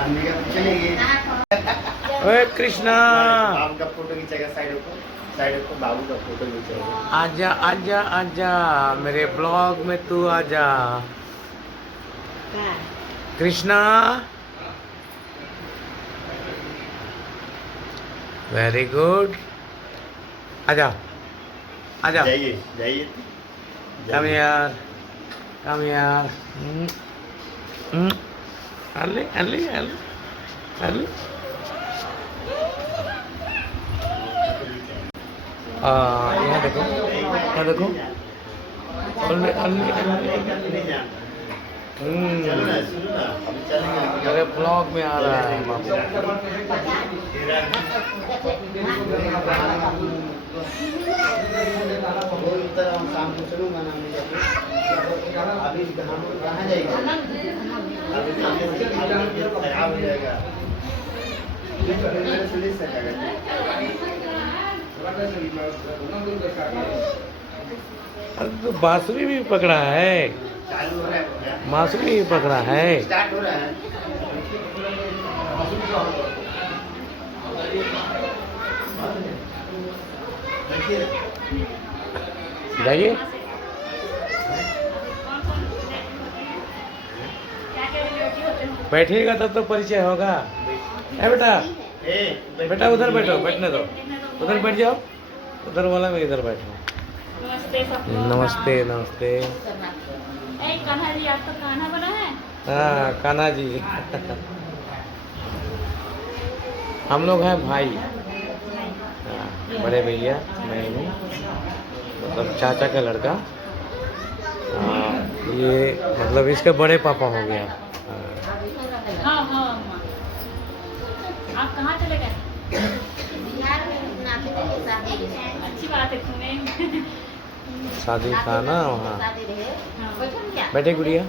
अंबिका चलेगी। ओए कृष्णा, बाबू का फोटो खींचेगा साइड को बाबू का फोटो खींचेगा। आजा आजा आजा मेरे ब्लॉग में तू आजा कृष्णा। वेरी गुड, आजा आजा, जाइए जाइए कम यार, कम यार। अली अली अली अली, यहाँ देखो, यहाँ देखो। अली अली अली, चलो ना, सुनो ना, अभी चलेंगे। मेरे ब्लॉग में आ रहा है बाबू। शाम को चलूंगा ना मैं अभी कहाँ जाएगा? अभी खराब हो जाएगा। अरे तो बांसुरी भी पकड़ा है, चालू हो रहा है, बांसुरी भी पकड़ा है। स्टार्ट हो रहा है। जाइए, बैठिएगा तब तो परिचय होगा। है बेटा, बेटा उधर बैठो, बैठने दो, उधर बैठ जाओ, उधर वाला में इधर बैठो। नमस्ते सब लोग। नमस्ते नमस्ते। ए कान्हा जी, आप तो कान्हा बना है। हाँ कान्हा जी। हम लोग हैं भाई। हाँ, बड़े भैया मैं हूँ, मतलब चाचा का लड़का। ये मतलब इसके बड़े पापा हो गया। हाँ हाँ माँ। आप कहाँ चले गए? बिहार में नाते के शादी रहे। अच्छी बात है तुम्हें। शादी था ना वहाँ। शादी रहे। बैठो क्या? बैठे गुड़िया,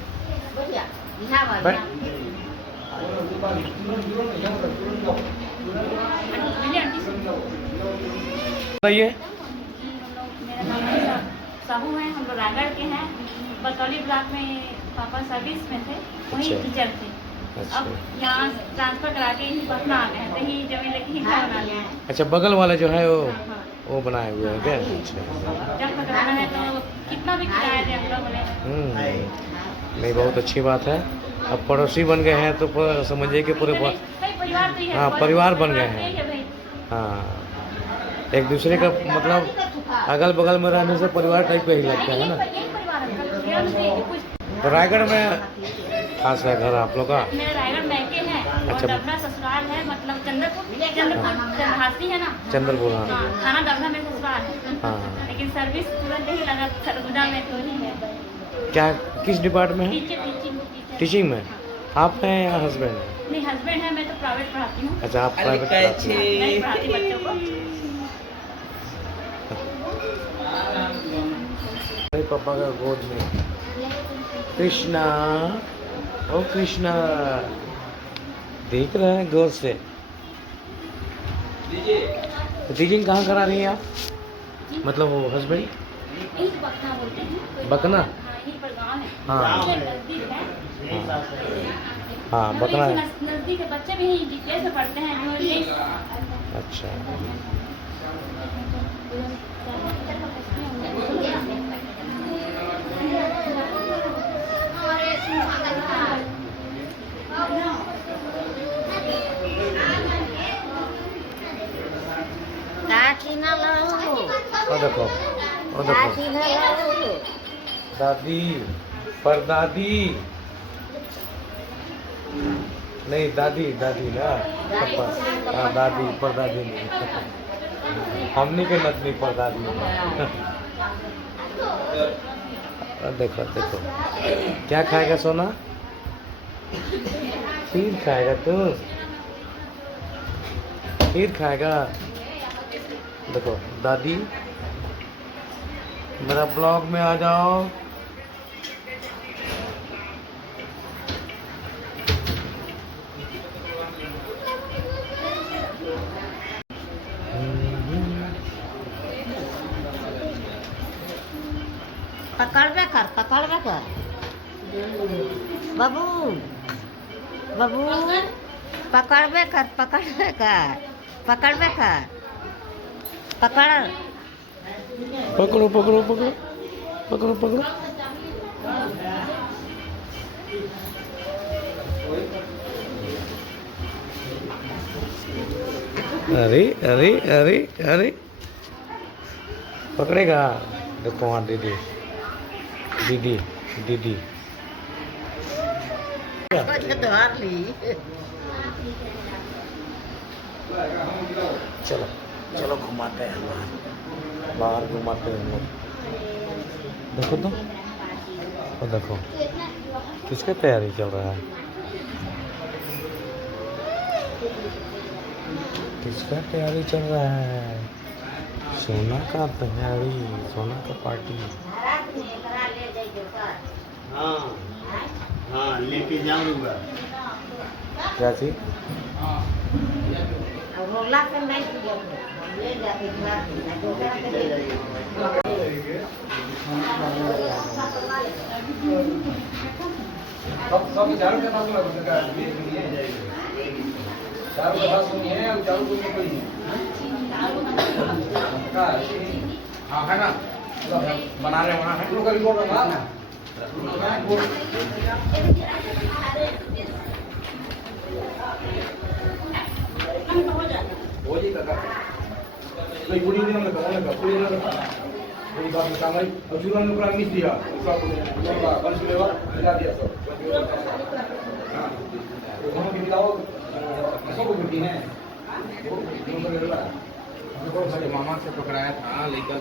बढ़िया। बिहार वाला। बैठ। मिलिए आंटी से। बताइए। मेरा नाम साहू है, हम लोग रायगढ़ के हैं। बतौली ब्लॉक में पापा सर्विस में थे, वहीं अच्छा। टीचर थे। अच्छा अब यहाँ ट्रांसफर करा के यहीं पटना आ गए हैं, तो यहीं जमीन लेके ही घर बना लिया है। अच्छा, बगल वाला जो है हाँ, हाँ। वो बनाए हुए हैं क्या? अच्छा। जब पकड़ाना है तो कितना भी किराया दे हम लोग बोले। नहीं, बहुत अच्छी बात है। अब पड़ोसी बन गए हैं तो समझिए कि पूरे कई परिवार तो ये है, हाँ, परिवार बन गए तो यही है हैं। भाई। हाँ, एक दूसरे का मतलब अगल बगल में रहने से परिवार टाइप का ही लगता है ना। यही परिवार है, मेरा मतलब ये कि कुछ तो रायगढ़ में खास है घर आप लोग का? मेरा रायगढ़ मैके है और अच्छा। डबना ससुराल है, मतलब चंद्रहासी है ना। चंद्रपुर, हाँ। हाँ, थाना डबना में ससुराल है। हाँ। लेकिन सर्विस तुरंत ही लगा, सरगुजा में तो ही है। क्या, किस डिपार्टमेंट में है? टीचिंग टीचिंग में। आप हैं या हस्बैंड हैं? नहीं, हस्बैंड है, मैं तो प्राइवेट पढ़ाती हूँ। अच्छा, आप प्राइवेट पढ़ाती हैं। मैं पढ़ाती बच्चों को। मेरे पापा का गोद में कृष्णा, ओ कृष्णा, देख रहे हैं गौर से। तो टीचिंग कहाँ करा रही हैं आप? मतलब वो हस्बैंड? यही बकना बोलते हैं। बकना? हाँ, यहीं पर गाँव है। हाँ। ये नजदीक है। हाँ, बकना है। नजदीक है, बच्चे भी यहीं डिटेल से पढ़ते हैं जो यही। अच्छा। काकी ना लो। और देखो, और देखो, काकी ना लो। दादी, परदादी, नहीं दादी, दादी ना। पापा, हाँ दादी, परदादी नहीं। हमनी के नतनी परदादी। और देखो देखो, क्या खाएगा सोना? खीर खाएगा तू? खीर खाएगा? देखो दादी, मेरा ब्लॉग में आ जाओ। पकड़बे कर, पकड़बे कर। बाबू, बाबू, पकड़बे कर पकड़ पकड़ो पकड़ो पकड़ो पकड़ो पकड़ो। अरे अरे अरे अरे पकड़ेगा। देखो वहाँ दीदी दीदी दीदी धर ली। चलो चलो घुमाते हैं बाहर, बाहर घुमाते हैं हम लोग। देखो तो देखो किसका तैयारी चल रहा है, किसका तैयारी चल रहा है। सोना का तैयारी, सोना का पार्टी। हाँ हाँ लेके जाऊंगा। क्या चीज? रोला से नहीं ले जाके सब चारों के पास लगा चारों के पास सुनिए और चारों को कोई नहीं हाँ है ना बना रहे वहाँ है लोग कभी बोल रहा ना हो जी काका कोई बुरी दिन में लगा पूरी दिन लगा मेरी बात में काम आई और चूरन में पूरा मिस दिया सब बंद लेवा मिला दिया सब हां तो हम भी लाओ सब को भी है वो सारे मामा से पकड़ाया था लेकर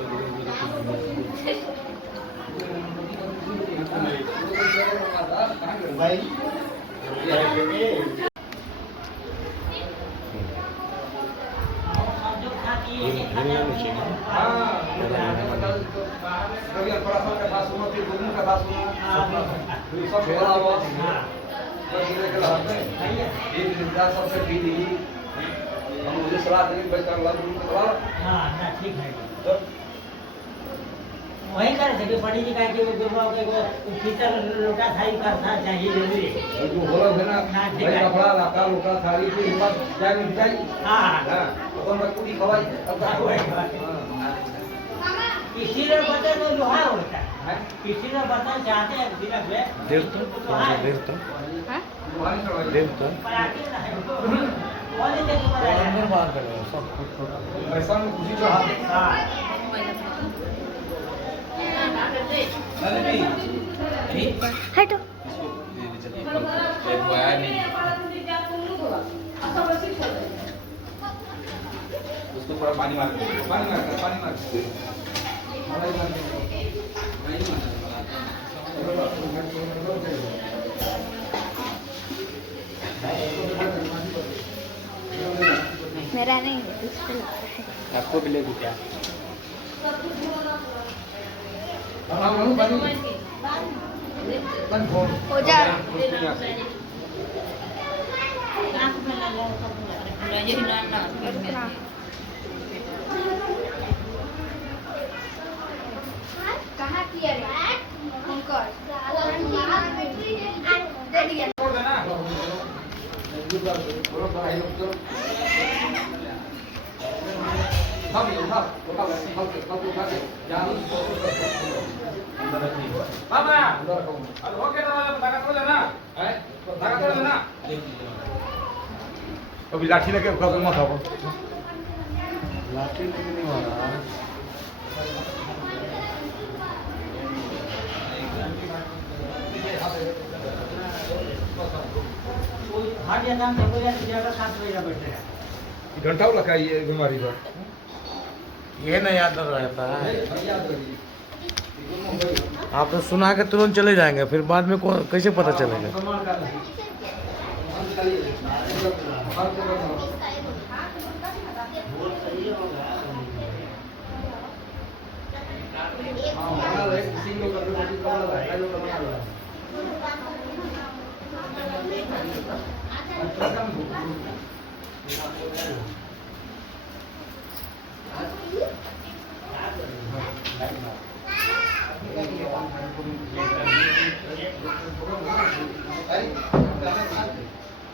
भाई कभी अल्परासन का था सुनो फिर गुरु का था सुनो सब भेड़ा हुआ एक जिंदा सबसे पी ली हम मुझे सलाह देंगे भाई कर ला गुरु का हाँ ना ठीक है वही कर सके पड़ी जी का कि वो गुरु के वो भीतर लोटा थाई करना चाहिए जरूरी जो बोला है ना भाई कपड़ा लाता लोटा थाली की हिम्मत क्या मिठाई हां हां अपन में पूरी खवाई अब किसी ने बता तो लोहा होता है किसी ने बता चाहते हैं बिना वे देव तो देव तो वहां से देव तो पराठी ना है कौन है जो अंदर बाहर करेगा सब ऐसा में खुशी चाहते हां हटो उसको थोड़ा पानी मार मेरा नहीं है इसको लगता है आपको भी ले दूं क्या? हो जा कहाँ किया रे उनको दे दिया अभी लाठी लेके मत हो लाठी लेके नहीं हो रहा। हर जगह में हो जाए जगह 7 बजे बैठे हैं घंटा लगा ये बीमारी पर ये नहीं याद रहता है। आप तो सुना के तुरंत चले जाएंगे, फिर बाद में कैसे पता चलेगा।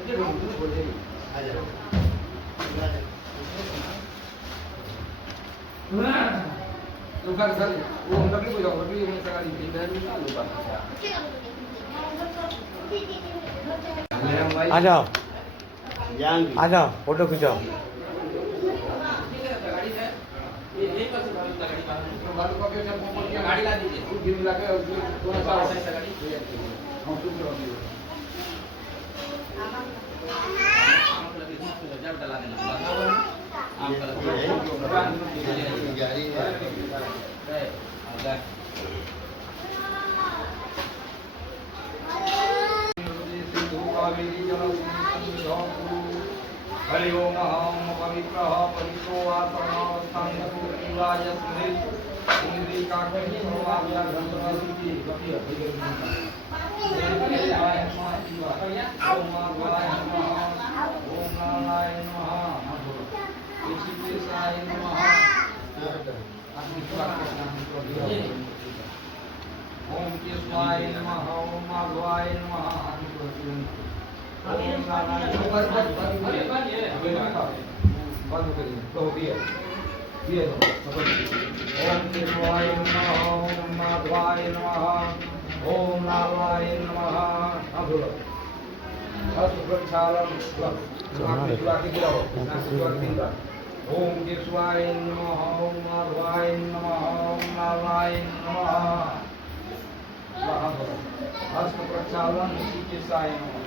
Hey, lupa sekali. Oh, tapi boleh tapi yang sekali pindah lupa. आ जाओ जाएंगे आ जाओ फोटो खिंचाओ गाड़ी ला दीजिए गिर मिला के थोड़ा सा ऐसा गाड़ी हम शुरू करेंगे डाला देना आम का गाड़ी है हरि ओम अहम पवित्र पवित्रो आत्मावस्थाय स्मृत इंद्री काकहि सर्वाभ्या ग्रंथनासिति गति ओम नारायण नमः ओम नारायण नमः ऋषिकेशाय नमः ओम केशवाय नमः ओम माधवाय नमः ओम नारायण बंद करिए तो दिए ओम केशवाय नमः ओम माधवाय नमः ओम नारायण नमः अधुर अस्वच्छालम ओम केशवाय नमः ओम माधवाय नमः ओम नारायण नमः अस्व प्रक्षालन ऋषिकेशाय नमः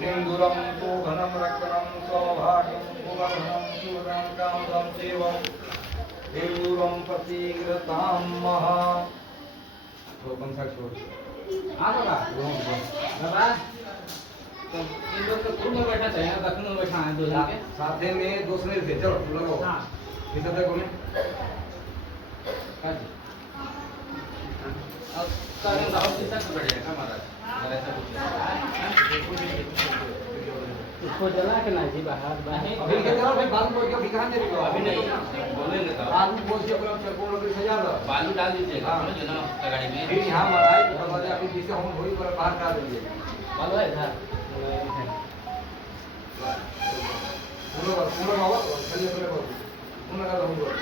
सिंदूरम तो घनम रक्तम सौभाग्यम सुवर्णम सुवर्णम कामदम सेवम सिंदूरम प्रतिगृताम महा तो कौन सा छोड़ आ बाबा बाबा तो इन लोग तो पूर्व में बैठा था यहाँ दक्षिण में बैठा है दो जन के साथे में दूसरे थे चलो लगाओ हां किसे देखो ने काजी अब सारे गांव से सब बैठे हैं महाराज अगर ऐसा कुछ उसको जला के ना जी बाहर अभी के चलो भाई बालू बोल के भिखान दे रही हो अभी नहीं बोलेंगे तो बालू बोल के पूरा चरकों लकड़ी सजा दो बालू डाल दीजिएगा समझ ना गाड़ी में फिर यहाँ महाराज बता दे अभी जिसे हम वही पर बाहर डाल देंगे बालू है था पूरा बाबा चलिए पूरे बाबा पूरा का हम बोलो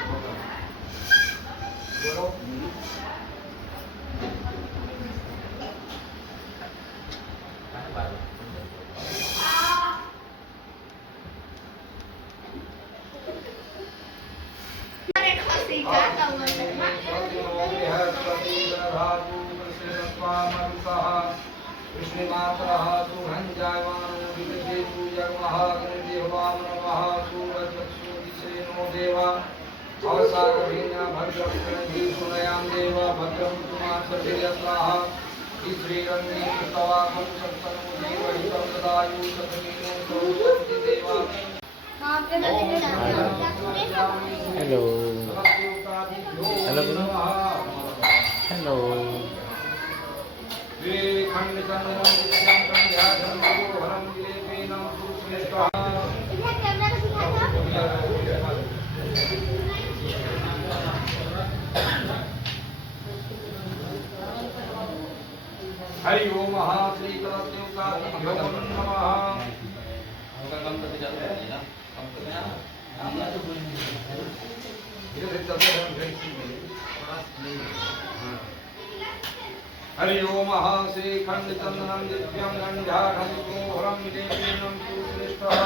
कृष्णमात्रः सुहंजायमानो विदधेतु जगमः गणदेवामनमः सूरजक्षुदिशेनो देवा अवसागभिन्ना भद्रं सुनयां देव भद्रं तुमासर्जयस्वाहा श्रीरङ्गे तवा सत्सन्नो देवहितं सदायु सतमीनो सौसन्ति देवा हेलो हेलो हेलो हरि ओम श्री तरस्यों नमः गणपति जाते हैं ना हरि ओम श्री खंड चंदनम दिव्यम गंधाढम गोहरम देवीनम सुश्रेष्ठः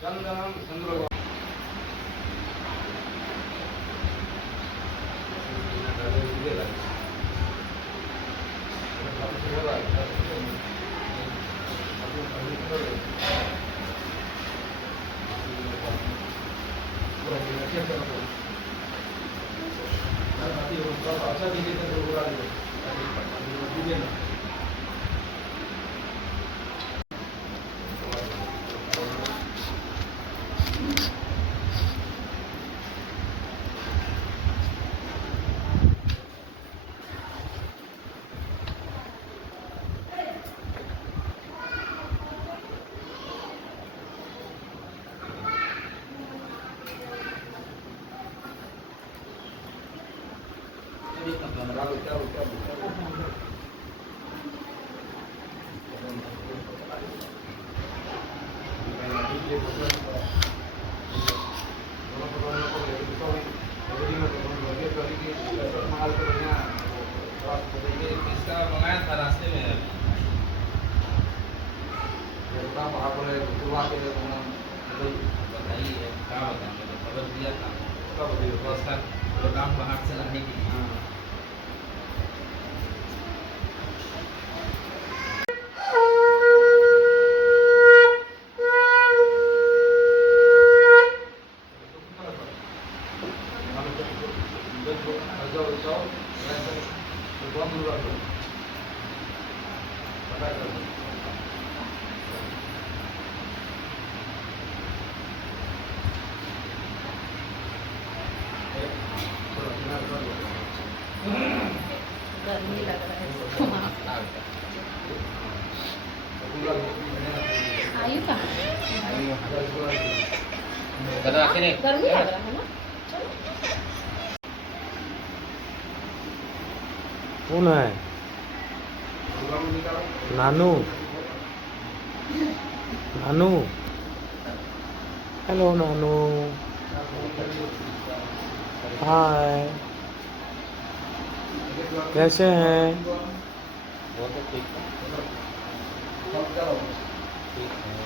चंदनम चंद्र इसका मंगाया था रास्ते में बताइए क्या बताएंगे तो खबर दिया था उसका प्रोग्राम बाहर से लाने के लिए गर्मी लग रहा है आयु का गर्मी लग रहा है ना कौन है? नानू। नानू। हेलो नानू। हाय। कैसे हैं? वो तो ठीक है। ठीक है।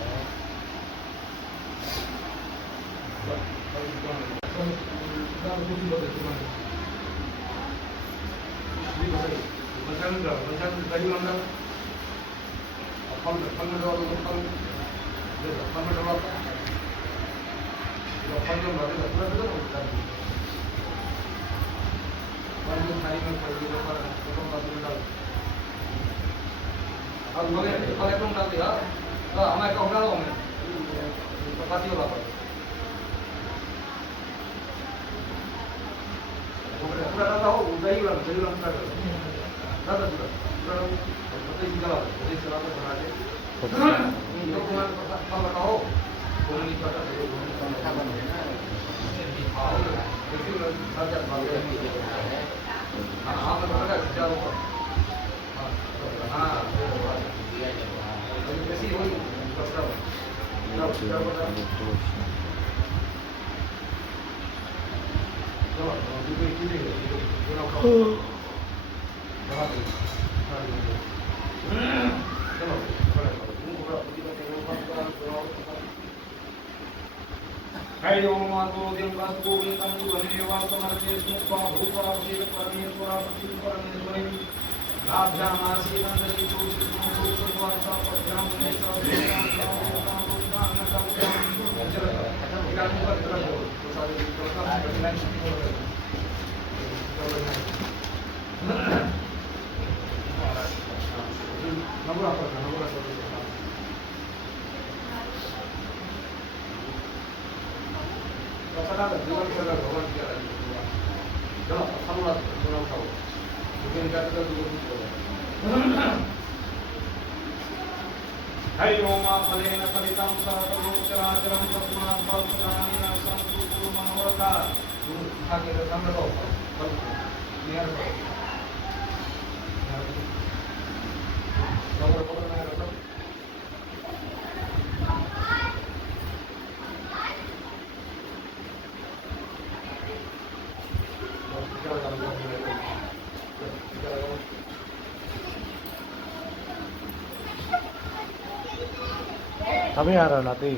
अभी आ रहा नाती।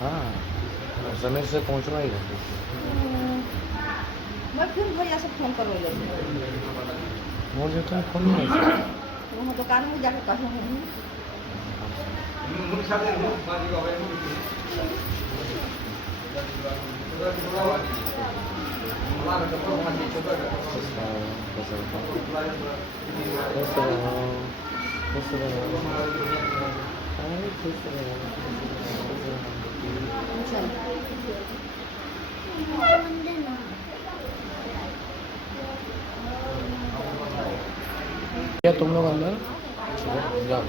हाँ समय से पहुँचना ही है। मैं फिर भैया से फोन करो मुझे तो फोन नहीं है। वहाँ दुकान में जाकर कहूँ क्या तुम लोग अंदर जाओ।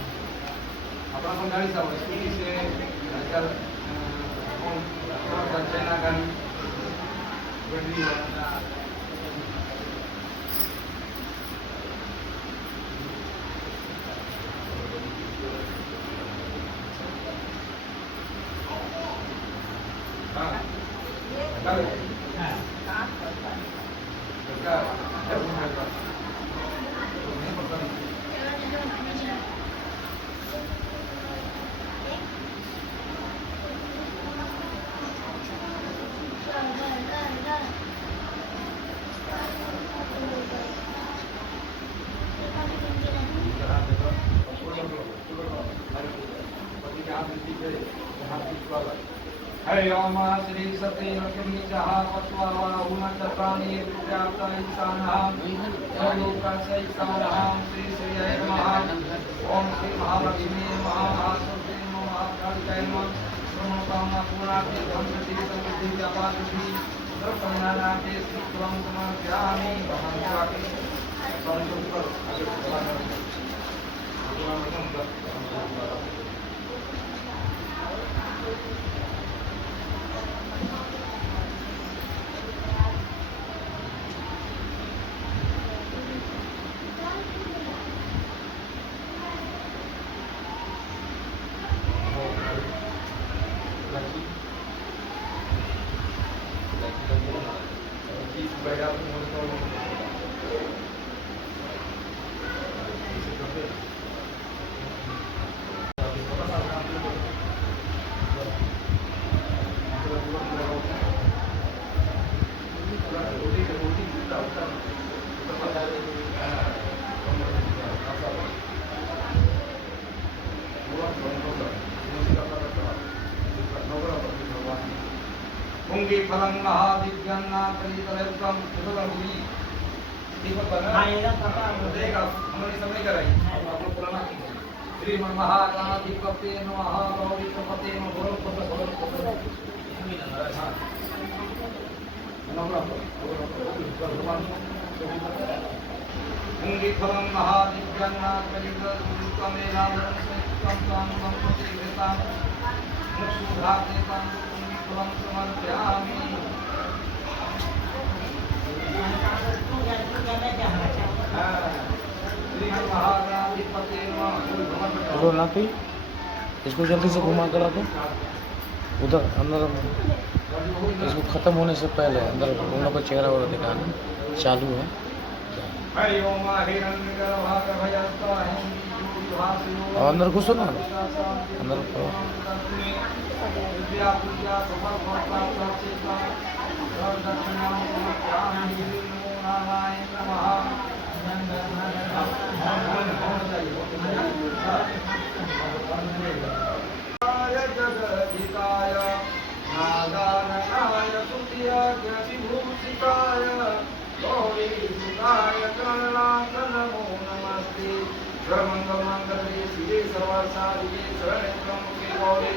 अपना कौन गाड़ी सब स्कूटी से आजकल कौन चाइना गाड़ी गड्डी हाँ गाड़ी हरि ओम श्री सत्य लक्ष्मी जहा पत्वावा उमा चत्राणी विद्याता ईशानहाम लोका सैसानहाम श्री श्री हरि नमः ओम श्री महालक्ष्मी महासुते महाकालिकाय नमः सर्वकामना पूर्णार्थे धनपति समृद्धि व्यापारति सर्वकल्याणार्थे श्रीकृतं समर्पयामि भगवान् पुंगी फलं महादिव्यन्ना कलितलयुक्तम सुतलहुई दीपक बना हाँ ये पापा देगा हमारी समय कर रही आपको पुराना श्रीमन महागणाधिपते नमः गौरीपते नमः पुंगी फलं महादिव्यन्ना कलितलयुक्तम एनादरं संतम मुक्षुधातेतं फलं समर्पयामि श्री महागणाधिपते नमः बोलो नाती इसको जल्दी से घुमा करा दो उधर अंदर इसको ख़त्म होने से पहले अंदर उन लोग का चेहरा वाला दिखाना चालू है। हरि ओम हिरण्यगर्भागभयस्ताहिं और अंदर घुसो ना अंदर तो विद्या पूजा समर्पणा दक्षिणां समर्पयामि नमो नारायण नमः जगदिताय नादानकाय सुतियाज्ञविभूषिताय गौरीसुताय गणनाथ नमो नमस्ते सर्वमङ्गलमङ्गले शिवे सर्वसारिये शरणे त्र्यम्बके गौरी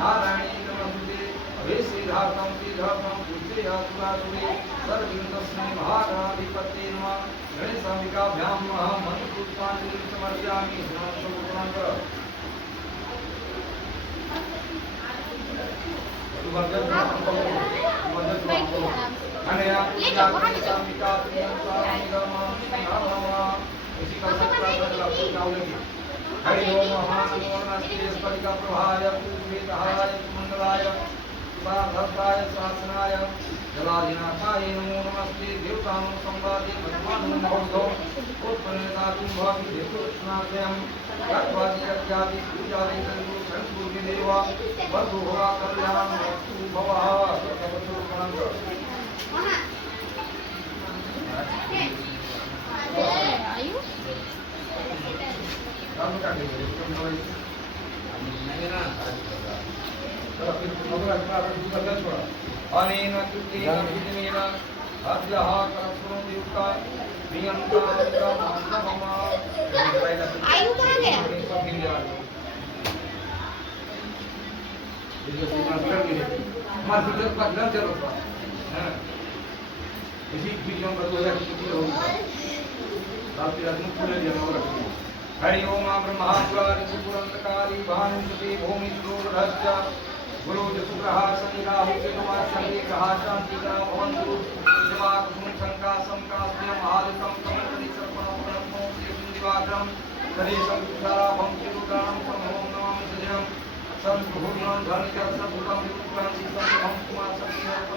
नारायणी नमस्ते अभिषेधार्थं सिद्धर्थं पूज्ये असुरासुरे सर्वं तस्मै महागणाधिपतये नमः गणेशाम्बिकाभ्यां अहं मन्त्रपुष्पाञ्जलिं समर्पयामि हरि ओम महानमोन्नस्तेस्फटिकप्रभाय पूर्वेतहाय मंगलाय भद्राय शासनाय जलाधिनाथाय नमो नमस्ते देवतानं संवादे भगवान् महोदो उत्पन्नेतातुं भवति देवकृष्णाभ्यं यत्वादित्यादि पूजादि तन्तु संपूर्णे देवा वधुभवा कल्याणं वस्तु भवः सर्वसुरमणं अनेन कृतेन विधिमेन अद्यः करस्वरुक्ता प्रियङ्का आयु कहाँ गया? इसी बीच में 2021 होगी रात्रि रात में पूरे दिन और रखी हरि ओम ब्रह्मापुरारि त्रिपुरंतकारी भानुसुते भूमि सुरहस्य गुरु शुक्रः शनि राहु केतुः सर्वे ग्रहाः शान्तिकरा भवन्तु दिवाकुसुम शङ्कासं कास्यं आदितं कमलपति सर्पणो दिवाकरं गणेशं तुषाराभं चिरुकाणं समों नमामि सजयं संभूर्णं धनिकरसभूतं विपुलं सीतं कुमारसंहितं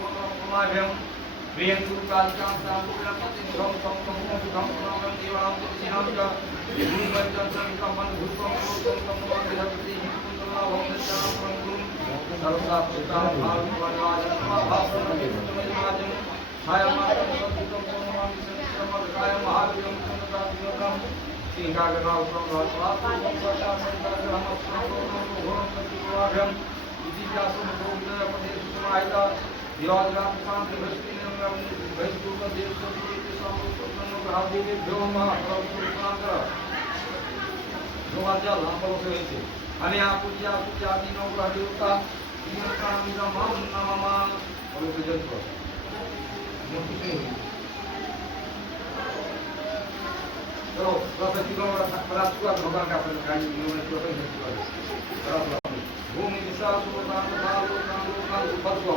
प्रियंतु कालिकां साम्पूर्णपतिं धं तं तं सुखं पुनः देवां तुलसीनां च भूमिवज्रं संहितं बन्धुत्वं कुरुतं तं मन्दिरपति हिन्दुकुन्दमा भवन्त्यां प्रभुं सर्वसात्विकां भाविवर्णाजं भावसमभितुमिमाजं छायामात्रं संस्कृतं पूर्णमामि संस्कृतमर्काय महावीरं सन्नतात्मकं सिंहागनावतं राजवासं सदासंकाग्रहमस्मरों घोरं इति व्यासं गोविन्दपदेशुमाहिता दिवाग्राम शांति भस्मीनं भैस्तुक देवसुते समोत्पन्नो ग्रहादेभ्यो नमः प्रभुपुरांतर जोवाज्या लांपलो से वैसे अन्या पूज्या पूजादीनो ग्रहदेवता दिनकामिदमं नमः और से जंतो मुक्ति से चलो रस जीवन और पराचुआ भगवान का प्रकाश जीवन में जो है भूमि दिशा सुरतान बालो कालो कालो फलको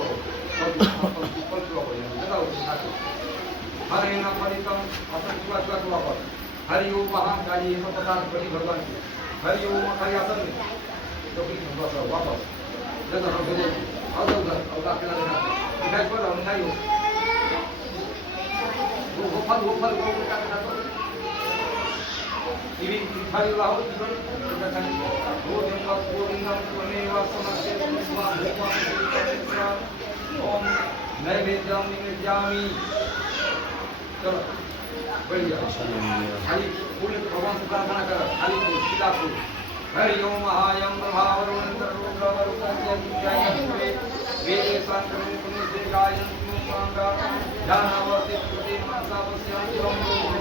हरे न परितम असंख्य चुआ पर हरि ओम महाकाली सब पदार्थ बड़ी भगवान की हरि ओम हरि आसन में तो भी बस वापस जब हम बोले और उधर और क्या लेना दिखाई पड़ रहा नहीं हो वो फल वो क्या करना तो इवी हरि राहुल जीवन वो दिन का पूर्णम पुण्यवा समस्ते ओम नैवेद्यम निवेद्यामि चलो बढ़िया खाली फूल भगवान से प्रार्थना कर खाली फूल खिला फूल हरि ओम महायम ब्रह्मावरुणेन्द्र रुद्रवरुणस्य वेदे संक्रमण पुण्य से गायन मुक्तांगा ध्यानावर्ति कृते मनसा वस्याम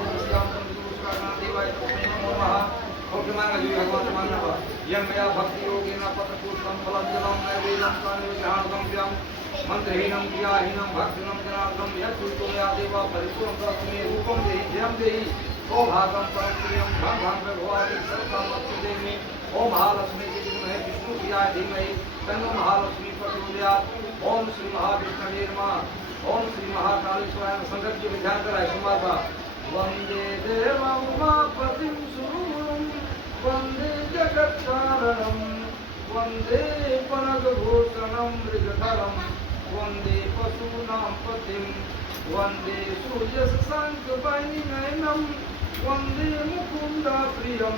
वस्याम तंदुरुष्काना देवाय तस्मै नमः ओके मांगा जी भगवान से मांगना हुआ यम मया भक्ति योगेन पतपुष्पम फलं जलं नैवेद्यं कानिर्विहाणं प्रियं मंत्रहीनं क्रियाहीनं भक्तिनं जनार्दनं यत्पुष्टो मया देवा परिपूर्णं तस्मै रूपं देहि जयं देहि सौभागं परं प्रियं भं भं भगवानि सर्वकामस्तु देहि ओम महालक्ष्मी जी विद्महे विष्णु प्रियाय धीमहि तन्नो महालक्ष्मी प्रचोदयात् ओम श्री महाविष्णवे नमः ओम श्री महाकालेश्वराय संकट की विधान कराय कुमार का वंदे देवं उमापतिं सुरं वंदे जगत्कारणं वंदे पनगभूषणं मृगधरं वंदे पशूनां पतिं वंदे सूर्यशशाङ्कपरिणयनं वंदे मुकुन्दप्रियं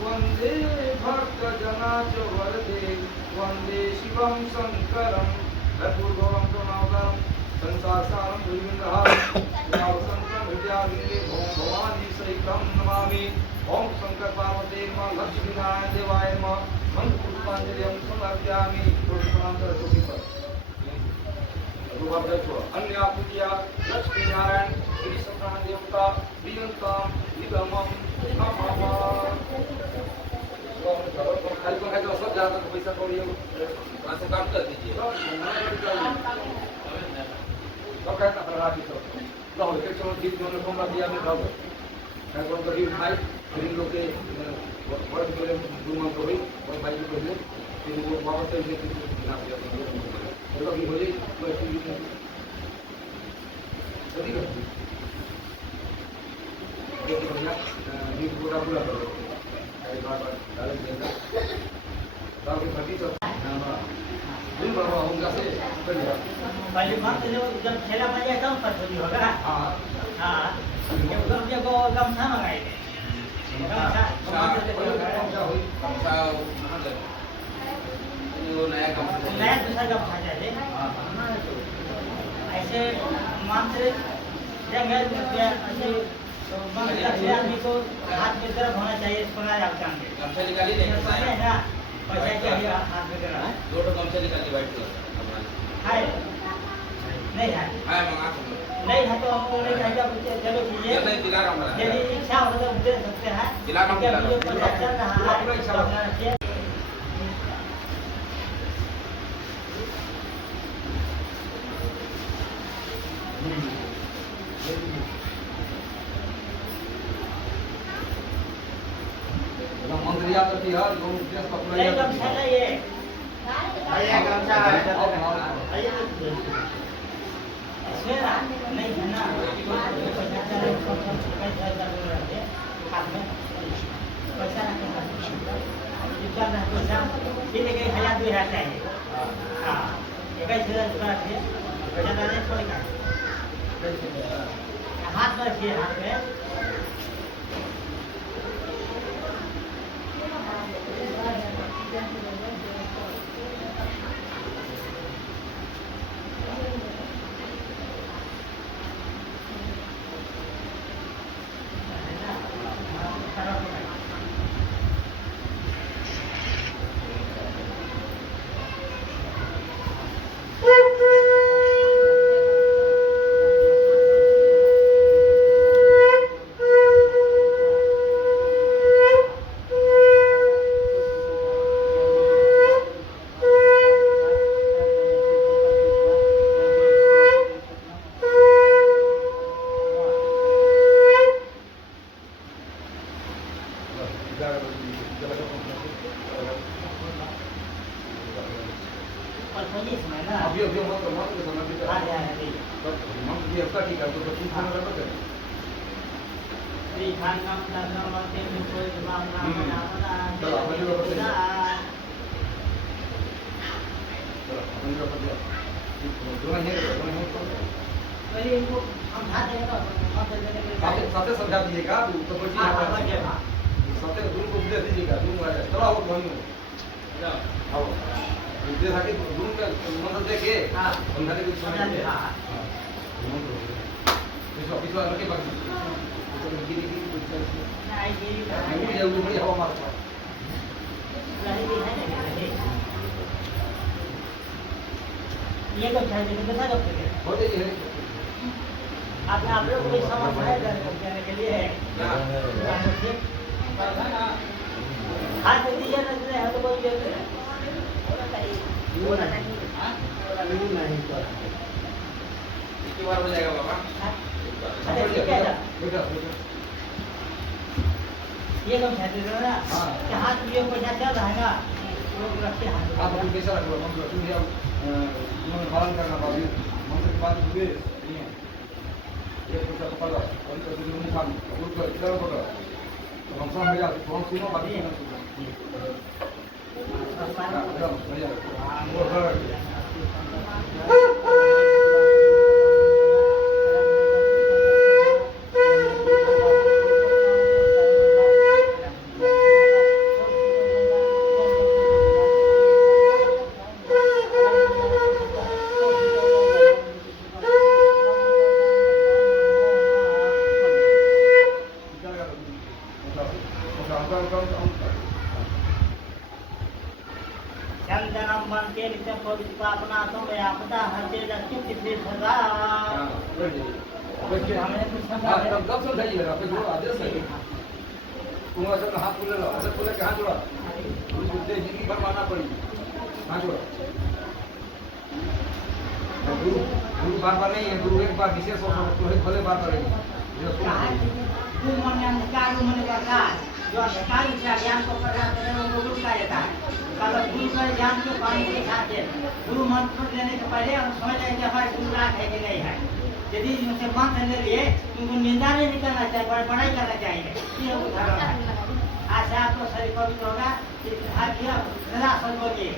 वंदे भक्तजनाच वरदे वंदे शिवं शङ्करं भूर्भुवं प्रणवतारं संसारसारं भुजगेन्द्रहारं हृदयाविन्दे ओम भवानी सहितं नमामि ओम शंकर पार्वती नमः लक्ष्मी नारायण देवाय नमः मंत्र पुष्पांजलिं समर्पयामि पुष्पांतर चौकी पर अन्य पूज्या लक्ष्मी नारायण श्री सत्यनारायण देवता प्रियंतां निगमं नमः खाली तो सब जहाँ तक पैसा कौड़ी वहाँ से काम कर दीजिए सब कहता प्रहलाद की सब लो एक चलो जीत जो ने कमरा दिया में जाओ मैं कौन करी भाई फिर इन लोग के वर्ष के गुरु को भी और भाई को भी फिर वो वापस से ये ना दिया तो लोग हो जाए तो ऐसी सभी कर ये बढ़िया ये पूरा पूरा करो एक बार डाल देना ताकि बाकी सब दिन भर होगा से कर दिया पहले बात तो जब खेला बन जाए तब पता होगा हाँ हाँ जब गमछा मंगाए नया दूसरा गमछा चाहिए ऐसे मान से जंगल ऐसे आदमी को हाथ में गर्म होना चाहिए सुना जाता है गमछा निकाली नहीं ना पैसा चाहिए हाथ में गर्म दो गमछा निकाली व्हाइट कलर है नहीं है मंगा नहीं है तो हमको नहीं चाहिए चलो कीजिए नहीं दिला रहा हूँ यदि इच्छा हो तो दे सकते हैं दिला रहा हूँ वीडियो पर चल रहा है नहीं गमछा नहीं है भैया गमछा भैया इसमें ना नहीं है ना हाथ में पैसा ठीक है 1000-2000 चाहिए हाँ 21,000 रखिए ज़्यादा नहीं छोड़ेगा हाथ में रखिए हाथ में अभी अभी मत समझ आ गया है मन ये उसका ठीक है तो 25 खाना कर सकते श्री खान नाम दादा माते में कोई नाम नाम नाम चलो अपन लोग करते हैं चलो अपन लोग करते हैं दोनों है पहले इनको हम हाथ देगा मत देने के साथे साथे समझा दीजिएगा तो कोई चीज साथे दूर को दे दीजिएगा दूर वाला चलो आओ दोनों आओ दे सके दूर का मंत्र देके हां समझा दे कुछ समझा दे हां इस ऑफिस वाले के बाकी तो गिरी कुछ नहीं गिरी नहीं ये ऊपर हवा मारता नहीं है ये कब चाहिए तो बता दो होते ही है आप लोग को भी समझ है जाने के लिए हाथ में दिया नहीं है तो कोई देते हैं एक बार हो जाएगा बाबा अच्छा ठीक है बेटा ये कम छाते हो ना कि हाथ ये पैसा चल रहा है ना लोग रखते हैं आप अपनी पैसा रखो हम रखूं या उन्होंने पालन करना बाबू मंत्र के बाद हुए ये पैसा पकड़ लो और तो दूसरे मुंह खान दूर कर इधर पकड़ तो हम सब मिला तो हम सुनो बाकी सुनो चंदनम बन के नित्य पवित्र अपना तो मैं आपदा हरते लक्ष्मी कितने सदा हमने कुछ समझा कब समझाइएगा आप जो आदेश है तुम ऐसा हाथ खुले लो हाथ खुले के हाथ जोड़ा बुद्धि जिंदगी भर मानना पड़ी हाथ जोड़ा गुरु गुरु बार बार नहीं है गुरु एक बार विशेष हो तो एक भले बार करेंगे गुरु मन अंधकार मन का जो अंधकार ज्ञान को प्रदान करे वो गुरु का रहता है अगर गुरु का ज्ञान को पाने के साथ गुरु मंत्र लेने से पहले हम समझ जाए कि हमारे गुरु राग है कि नहीं है यदि उनसे मंत्र ले लिए तो उनको निंदा नहीं करना चाहिए बड़ाई करना चाहिए ये उदाहरण है आज आपको शरीर पवित्र होगा सदा सर्वोगी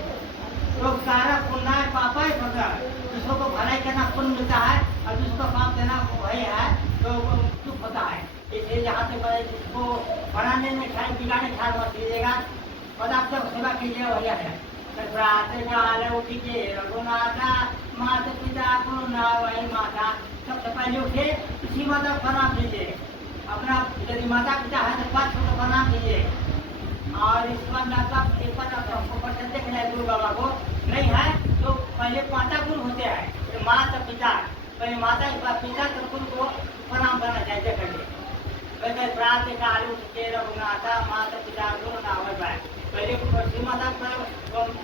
तो सारा पुण्य पापा ही होगा जिसको को भलाई करना पुण्य मिलता है और जिसको पाप देना वही है तो दुख होता है इसलिए जहाँ से बड़े जिसको बनाने में ख्याल बिगाड़ने ख्याल मत कीजिएगा पदार्थ सेवा कीजिए वही है काल उठिए रघुनाथा माता पिता गुरु ना वही माता सबसे पहले उठे इसी माता को प्रणाम कीजिए अपना यदि माता पिता है तो 5 को प्रणाम कीजिए और इस पर देख रहे गुरु बाबा को नहीं है तो पहले माता गुरु होते हैं तो माता पिता पहले माता पिता तो गुरु को प्रणाम करना चाहिए देखिए वैसे प्रातः काल उठिए रघुनाथा माता पिता गुरु ना वही पाए पहले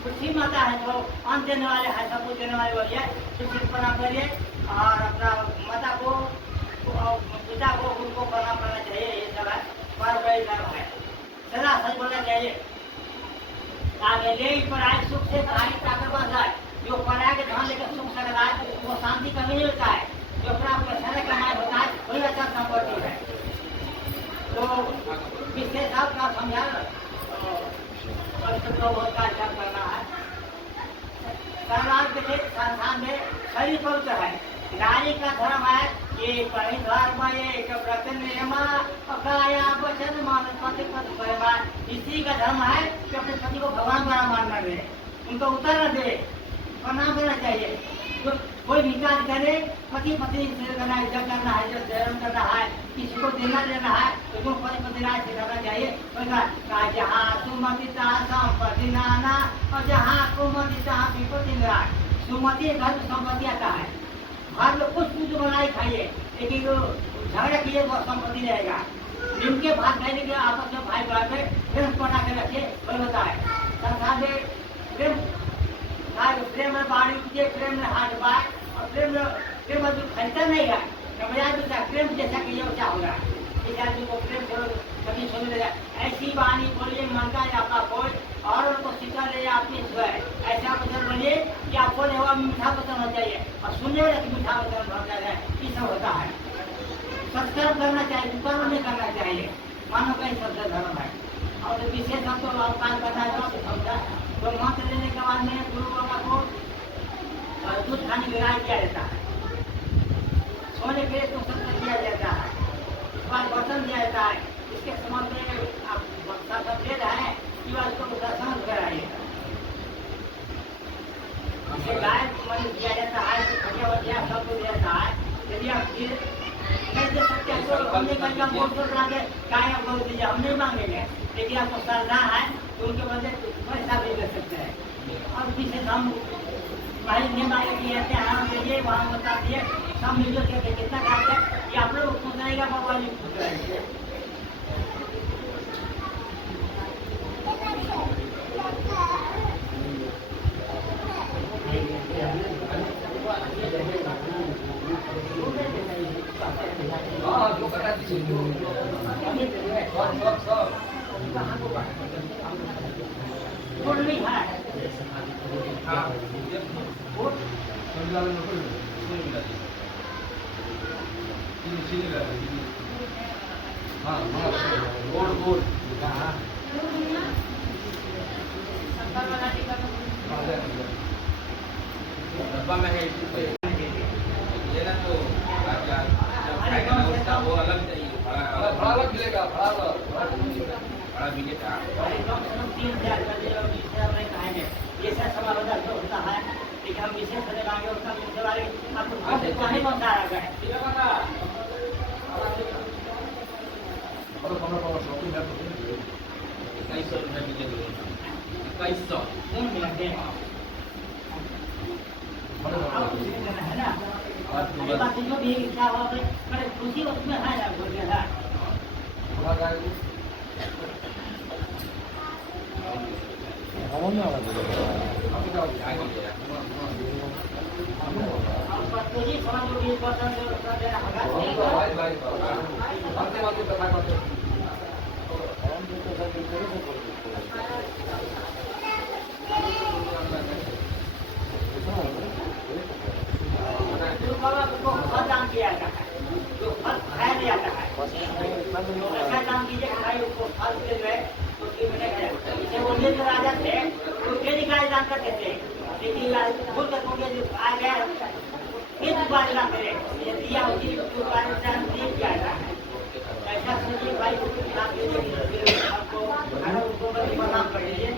पृथ्वी माता है जो अन्न देने वाले है सब कुछ देने वाले वाली है किसी को प्रणाम करिए और अपना माता को पिता को उनको प्रणाम करना चाहिए ये सब है पर वही धर्म है सदा सच बोलना चाहिए आगे ले पर आए सुख से खाई ताकर बस जाए जो पराया के धन लेकर सुख से लगाए वो शांति कभी नहीं मिलता है जो अपना पैसा कमाए होता है वही अच्छा संपत्ति है। तो विशेष आपका समझा होता है क्या करना है। सर्वांग के संस्थान में शरीर पवित्र है। नारी का धर्म है ये परिधर्म ये व्रत नियम काया वचन मानस पति पति परिवार। स्त्री का धर्म है कि अपने पति को भगवान द्वारा मानना दे उनको उतर न दे प्रणाम करना चाहिए। तो कोई भी कार्य करे पति पत्नी से करना है जब करना है जब धर्म करना है किसी को देना लेना है तो जो पति पति राज से करना चाहिए। जहाँ सुमति संपत्ति नाना और जहाँ कुमति तहाँ विपत्ति निराश। सुमति घर में संपत्ति आता है घर में कुछ कुछ बनाई खाइए लेकिन जो झगड़ा किए वो संपत्ति रहेगा। जिनके भात खाने के आपस में भाई भाई में प्रेम बना के रखे वही होता है। संसार में प्रेम प्रेम में बाढ़ उठे प्रेम में हाथ बाढ़ और प्रेम जो खरीदता नहीं है प्रेम जैसा कि वैसा होगा। इस आदमी को प्रेम कभी सुन ले ऐसी वाणी बोलिए मन का आपका कोई और उनको शिक्षा ले अपनी स्वयं ऐसा वचन बनिए कि आपको हुआ मीठा वचन होना चाहिए और सुनने वाले की मीठा वचन होना चाहिए। ये सब होता है। सत्कर्म करना चाहिए दुकर्म नहीं करना चाहिए। मानो का ही सबसे धर्म है। और विशेष हम तो अवकाश करना है तो समझा तो मंत्र लेने के बाद में गुरु बाबा को दूध खाने की राय किया जाता है। सोने के लिए तो सत्य किया जाता है। उसके बाद वचन दिया जाता है। इसके संबंध में आप वेद है कि उसको दर्शन कराइए। इसे गाय मन दिया जाता है खटिया वटिया सब कुछ दिया जाता है। यदि आप फिर नहीं दे सकते तो हमने कहीं बोल कर गाय आप बोल दीजिए हम नहीं मांगेंगे लेकिन आपको श्रद्धा है तो उनके बदले पैसा भी ले सकते हैं। और पीछे हम भाई नहीं मांगे कि ऐसे हम दीजिए वहाँ बता दिए सब मिलजुल के कितना खाते कि आप लोग खुश रहेगा भगवान जी खुश रहेंगे। जो कटा दीजिए जो नहीं है हाँ डब्बा में है ये ना तो खाएगा ना उसका वो अलग चाहिए बड़ा अलग मिलेगा बड़ा मिलेगा। ये सब सवाल होता है लेकिन हम विशेष मांगे उसका आपको नहीं पहुँचा रहा है। 2100 रुपये मिलेगा 2100 कौन मिलते हैं है ना। बात जो भी क्या हुआ बड़े खुशी उसमें है ना बोल गया फल दान किया जाता है जो फल खाया जाता है ऐसा काम कीजिए कि भाई उसको फल दे गए तो जैसे वो निर्म राजा थे तो डेली गाय दान करते थे लेकिन भूल कर आ गया फिर दोबारा दान करे ये दिया उसी दोबारा दान नहीं किया जाता है। ऐसा सोचिए भाई आपको उसको प्रणाम कर लीजिए।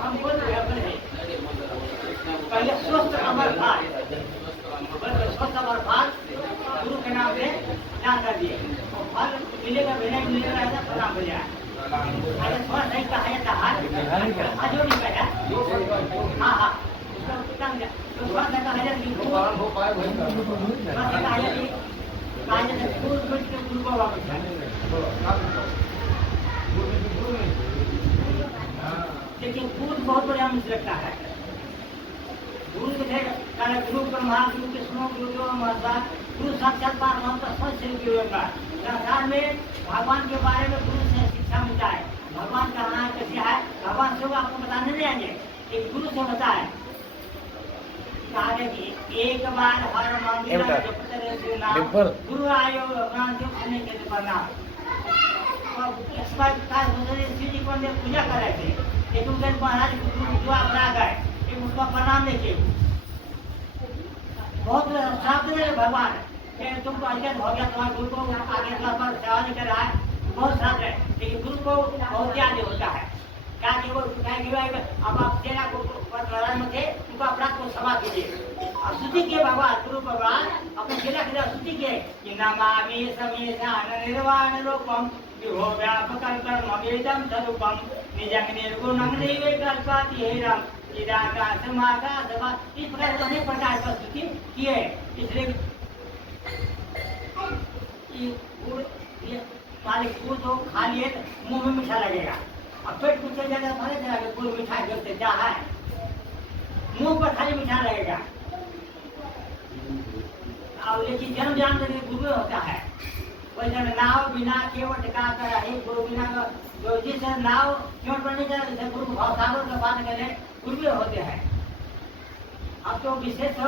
हम बोल रहे हैं पहले स्वस्थ अमर भाग स्वस्थ अमर भाग गुरु के नाम से दान कर दिए और फल मिलेगा मिलेगा ऐसा प्रणाम हो जाए। थोड़ा सही कहा जाता है जो भी कहता हाँ हाँ तो थोड़ा सा कहा जाता गुरु को वापस लेकिन दूध बहुत बढ़िया मिल लगता है। गुरु के थे कारण गुरु ब्रह्मा गुरु विष्णु गुरु देव महेश्वर गुरु साक्षात परम तस्मै श्री गुरु नमः। संसार में भगवान के बारे में गुरु से शिक्षा मिलता है। भगवान का नाम कैसे है भगवान से आपको बताने नहीं आएंगे, एक गुरु से होता है। कहा गया कि एक बार हर मंदिर में जपते रहे श्री नाम, गुरु आयो ज्ञान देव सुनने के लिए प्रणाम। शिव जी को पूजा कर रहे थे, एक उनके महाराज गुरु दुआ बना गए, एक उसका प्रणाम नहीं किए। बहुत श्राप दे रहे भगवान कि तुमको अर्जन हो गया, तुम्हारे गुरु को आगे पर सेवा नहीं कर रहा है, बहुत श्राप है। लेकिन गुरु को बहुत याद होता है क्या कि वो अब आप सेना को लड़ाई में थे, उनको अपराध को क्षमा कीजिए। अब स्तुति किए भगवान गुरु भगवान अपने सेना के स्तुति किए कि नमामि समीशान निर्वाण रूपम विभो व्यापकं कर्मवेदं स्वरूपम निजं निर्गुणं निर्विकल्पाति हेरम इदाकाशमाकाशवा। इस प्रकार से अनेक प्रकार की स्तुति किए। इसलिए मालिक गुड़ तो खा लिए मुंह में मीठा लगेगा, अब पेट में चल जाएगा पता चला कि गुड़ मीठा गिरते क्या है, मुंह पर खाली मीठा लगेगा। और लेकिन जन्म जान गुरु होता है। वैसे नाव बिना केवट का कर गुरु बिना जो जिस नाव केवट पर नहीं चला जैसे गुरु भाव सागर का बात करें गुरु होते हैं। अब तो विशेष तो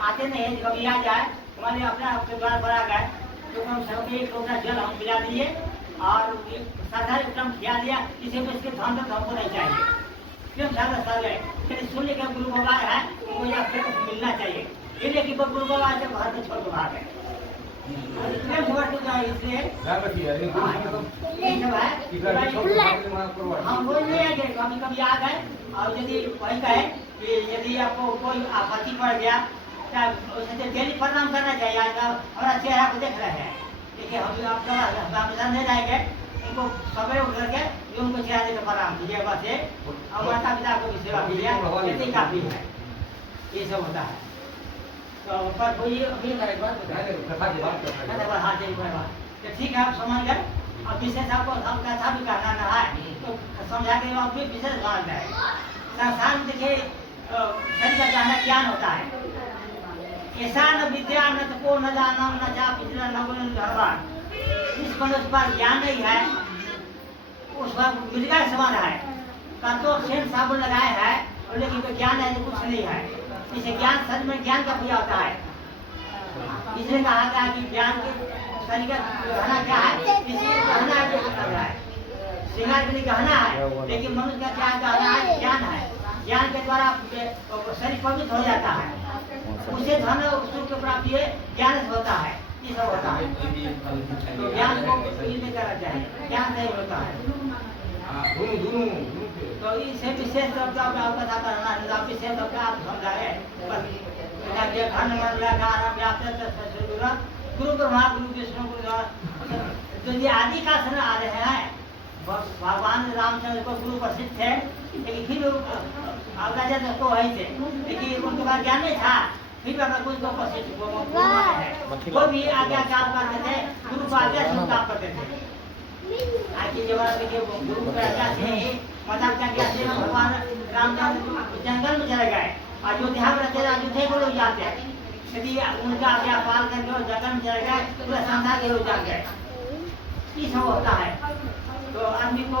आते नहीं है, कभी आ जाए हमारे अपने आपके द्वार पर आ गए तो हम सबके एक लोटा जल हम पिला दिए और साधारण क्रम खिला दिया, इसे में इसके धन तो हमको नहीं चाहिए। क्यों सादा साले सुन के गुरु बाबा है उनको या फिर मिलना चाहिए, इसलिए कि गुरु बाबा से घर में छोड़ भाग है। इसलिए हम रोज नहीं आएंगे, कभी कभी आ गए और यदि वही कहे कि यदि आपको कोई आपत्ति पड़ गया डेली प्रणाम करना चाहिए। आज हमारा चेहरा को देख रहे हैं, देखिए हम आपका हमेशा नहीं रहेंगे, उनको सवेरे उठ करके जो उनको चेहरा देकर प्रणाम कीजिए बस है, और माता पिता को भी सेवा कीजिए, यही काफी है। ये सब होता है। तो पर कोई अभी एक बात तो ठीक है, आप समझ गए। अब विशेष आपको हम कथा भी करना ना है तो समझा के आप भी विशेष समझ गए। संसार में देखिए शरीर का जाना ज्ञान होता है, ऐसा न विद्या न को न जाना न जा पिछला न धर्मान। जिस मनुष्य पर ज्ञान नहीं है उस पर मृगा समान है, का तो सेंट साबुन लगाए है और लेकिन कोई ज्ञान है तो कुछ नहीं है। इसे ज्ञान सच में ज्ञान का पूजा होता है। इसलिए कहा गया कि ज्ञान के शरीर का गहना क्या है, इसलिए गहना जो कर रहा है श्रृंगार के लिए गहना है, लेकिन मनुष्य का क्या गहना है, ज्ञान है। ज्ञान के द्वारा शरीर पवित्र हो जाता है, उसे धन सुख की प्राप्ति ज्ञान से होता है। ये सब होता है, तो ज्ञान को नहीं करना चाहिए, ज्ञान नहीं होता है। तो इसे विशेष शब्द का कथा करना विशेष शब्द आप समझाए बस। गुरु ब्रह्मा गुरु विष्णु गुरु तो ये आदि का समय आ रहे हैं। भगवान रामचंद्र को गुरु प्रसिद्ध थे, लेकिन फिर राजा को वही थे, लेकिन उनके पास ज्ञान नहीं था, फिर अपना गुरु को प्रसिद्ध है। वो भी आज्ञाकार करते थे, गुरु को आज्ञा से काम करते थे। आज के जमाने में गुरु की आज्ञा से माता पिता की आज्ञा से भगवान रामचंद्र जंगल में चले गए, अयोध्या में रहते अयोध्या को लोग जाते हैं। यदि उनका आज्ञा पाल करके और जंगल में चले गए पूरा संसार के लोग जान गए। ये सब होता है। तो आदमी को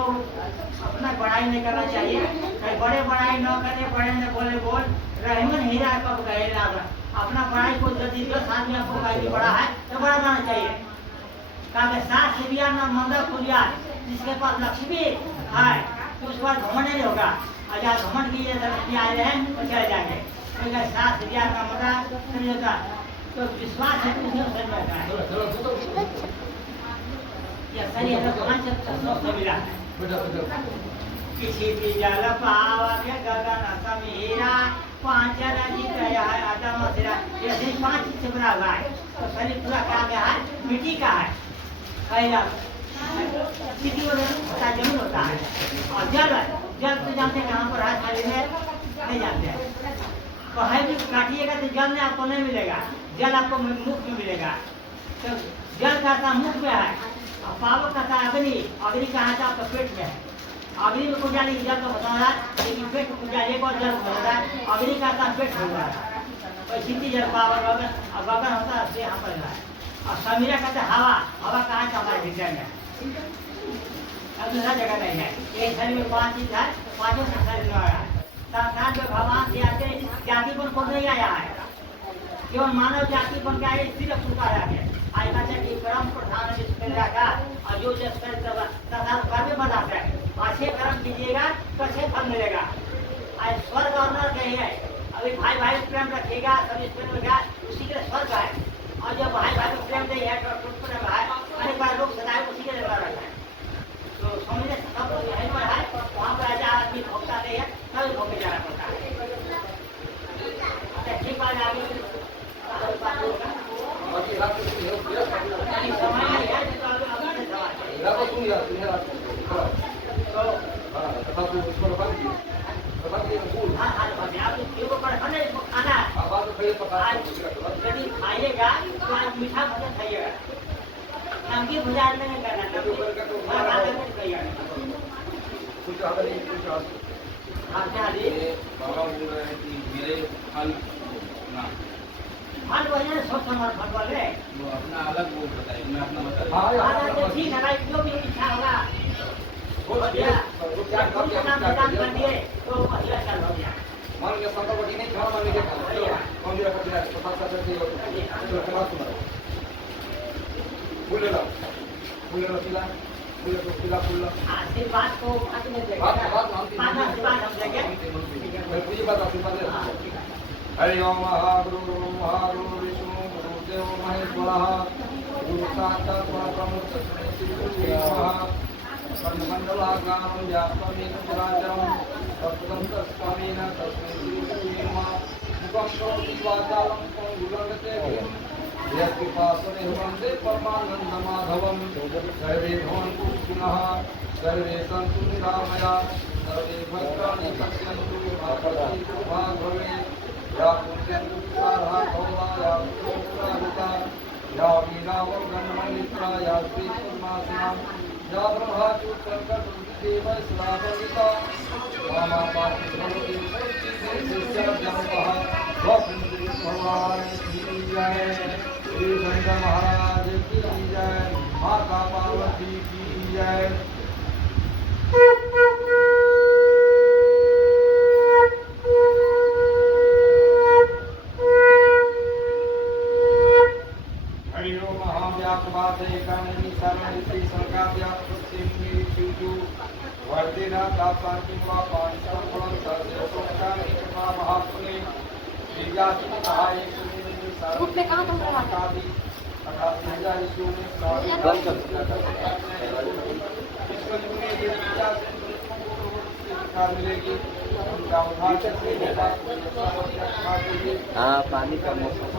अपना पढ़ाई नहीं करना चाहिए, बड़े पढ़ाई न करे, बड़े न बोले बोल रहमन हीरा कब गए राम। अपना पढ़ाई को यदि 10 आदमी आपको बड़ा है तो बड़ा बनाना चाहिए। कहा सास लिया न मंदा पुलिया, जिसके पास लक्ष्मी है तो उस पर घमंड नहीं होगा। अगर घमंड की लक्ष्मी आए रहे तो चले जाएंगे। सास लिया न मंदा नहीं होता, तो विश्वास है तो सही रहता है। यह सही है, 5 से मिला है। किसी भी जल पावा के गगन समीरा, 5 रजित है आदम सिरा। ये 5 से बना हुआ है, तो शरीर पूरा क्या गया है, मिट्टी का है। सिटी होता जमीन होता है, और जल जल तो जानते हैं कहाँ पर है, शरीर में नहीं जानते हैं। तो है भी काटिएगा तो जल में आपको नहीं मिलेगा, जल आपको मुख में मिलेगा। तो जल कहता मुख में है, और पावक कहता अग्नि, अग्नि कहाँ था आपका पेट में है। अग्नि में पूजा नहीं जल तो खत्म हो रहा है, लेकिन पेट में पूजा एक और जल हो रहा है, अग्नि का काम पेट हो रहा है। और सिद्धि जल पावर गगन, और गगन होता है यहाँ पर है। और समीरा कहते हैं हवा, हवा कहाँ है हमारे भीतर में, अब दूसरा जगह नहीं है। एक शरीर में 5 चीज है, पांचों से शरीर में आ रहा है। संसार में भगवान से आते जाति पर को नहीं आया है, केवल मानव जाति बन गया है, सिर्फ पुकारा है। आज का कि कर्म प्रधान जिसमें रखा और जो जब संसार कर्म बनाता है, अच्छे कर्म कीजिएगा तो अच्छे फल मिलेगा। आज स्वर्ग और नरक नहीं है, अभी भाई भाई प्रेम रखेगा सब इस प्रेम रखेगा, उसी के स्वर्ग है। और जब भाई भाई को प्रेम नहीं है तो प्रेम है, अनेक बार लोग सदाए उसी के लिए लड़ा रहता है। तो समझने सब यहीं पर है, वहाँ पर आजा आदमी भोगता नहीं है, तभी भोगे जाना पड़ता है। ठीक बात आगे समय नहीं है तो अभी यदि खाइएगा तो आज मीठा भोजन खाइएगा, नमकीन भोजन नहीं करना, बाबा बोल रहे हैं कि मेरे फल ना फल भोजन सब समर्पण कर ले, वो अपना अलग बोल बताइए, मैं अपना बता ठीक है भाई, जो भी इच्छा होगा कर दिए तो बढ़िया चल हो गया। मान लिया संकल्प की नहीं खाना मान लिया कौन दिया कर दिया तो पास करते हो चलो चला तुम्हारा बोले ला पिला आशीर्वाद को अपने देगा, बात आशीर्वाद हम देंगे। मैं पूरी बात आशीर्वाद दे हरि ओम महागुरु विष्णु गुरुदेव महेश्वरः गुरु साक्षात् परब्रह्म तस्मै श्री गुरुवे नमः मंडलाकारं व्याप्तमेन चराचरं तत्त्वं तस्मै तस्मै श्री गुरुवे नमः मुखं करोति वाचालं संगुलंगते यत्कृपासने वन्दे परमानन्दमाधवं सर्वे भवन्तु सुखिनः सर्वे सन्तु निरामया सर्वे भद्राणि पश्यन्तु मा कश्चित् भवेत् या पुण्यन्तु सारा कौला या पुष्कराहुता या वीणावगणमणित्रा या श्रीपद्मासना या ब्रह्माच्युतसर्गदेव श्रावणिता मामा पार्थिवति शिष्यजनपः स्वसुन्दरी भगवान की जय, श्री शंकर महाराज की जय, माता पार्वती की जय। हरि ओम महाव्याप्तवादे कामिनी सामने श्री संकाव्याप्त सिंहि शिवजु वर्धिना तापांति वा पांचफलं तस्य सोमकानि कृपा महापुने श्रीजाति सहाय ग्रुप में कहाँ तुम करवाते हाँ पानी का मौसम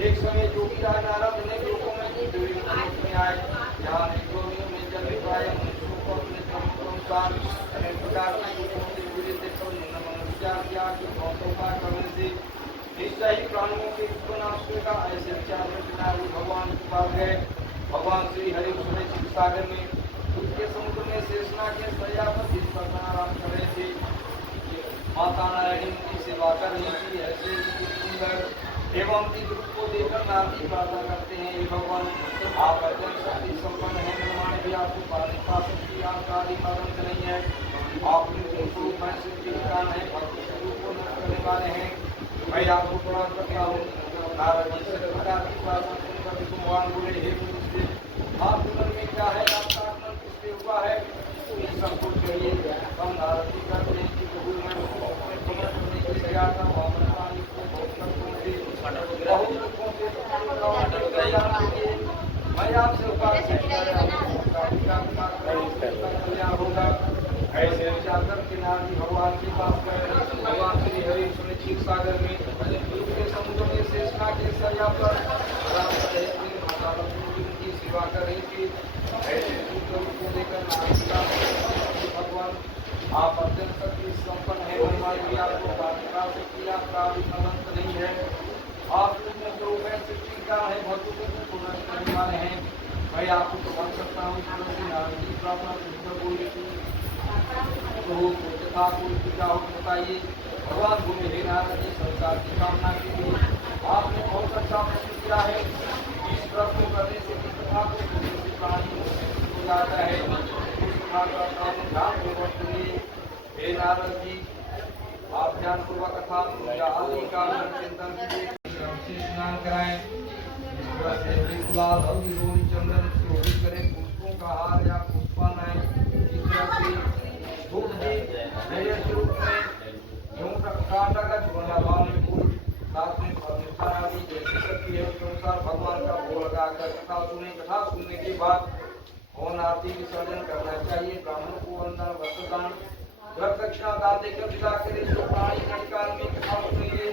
एक समय जोगी राज नारद ने लोगों में आए, यहाँ निकोनियों में जल पाए, मनुष्यों को अपने अनुसार अनेक प्रकार के लोगों से जुड़े थे, तो नमस्कार किया कि भक्तों का करने से निश्चय ही प्राणियों के नाश का ऐसे विचार में नारी भगवान के पास गए। भगवान श्री हरि कृष्ण क्षीर सागर में दूध के समुद्र में शेषना के सैया पर जिस पर आराम कर रहे थे। माता नारायणी की सेवा कर रही थी। ऐसे सुंदर एवं रूप को देखकर नारदी प्रार्थना करते हैं, हे भगवान आप अत्यंत शक्ति संपन्न हैं, निर्माण भी आपको पाने पा सकती आपका आदि कारण नहीं है, आप स्वरूप में सिद्धि विधान है, भक्त स्वरूप को नष्ट करने वाले हैं। मैं आपको प्रणाम करता हूँ। नारद जी से प्रकार की प्रार्थना सुनकर भगवान बोले, हे मुझसे आप जीवन में क्या है, आपका आत्मा किससे हुआ है, सब कुछ करिए। हम नारद जी कहते हैं कि प्रभु मैं अपने प्रकट करने के लिए गया था, वामन पानी को बहुत दुखों से मैं आपसे उपास होगा। ऐसे विचार करके नारदी भगवान के पास गए। भगवान श्री हरि कृष्ण क्षीर सागर में दूध के समुद्र में शेषनाग के सैया पर सेवा कर रही थी। ऐसे सूत्र को लेकर भगवान आप अत्यंत शक्ति संपन्न है, हमारे भी आपको प्रार्थना से किया प्राप्त अनंत नहीं है। आप जो है सृष्टि का है, भक्तों को पूर्ण करने वाले हैं। मैं आपको तो बन सकता हूँ नारद जी प्रार्थना बोली थी तो तथा कोई पूजा हो बताइए। भगवान बोले हे नारद जी संसार की कामना के लिए आपने बहुत अच्छा प्रश्न किया है। इस प्रश्न को करने से कथा को सुनने से प्राणी हो जाता है। उस कथा का काम ध्यानपूर्वक सुनिए। हे नारद जी आप ध्यानपूर्वक कथा पूजा आदि का चिंतन कीजिए। स्नान कराएं, गुलाल हल्दी रोली चंदन से करें, पुष्पों का हार या पुष्पानाएं इस तरह से धूप दीप नैवेद्य स्वरूप में गेहूं का कांटा का चूर्ण भाव में फूल साथ में प्रतिष्ठा आदि जैसी शक्ति है उसके अनुसार भगवान का भोग लगाकर कथा सुने। कथा सुनने के बाद हवन आरती विसर्जन करना चाहिए। ब्राह्मण को वंदन वस्त्रदान रक्त दक्षिणा दान देकर विदा करें। जो प्राणी कलिकाल में कथा सुनेंगे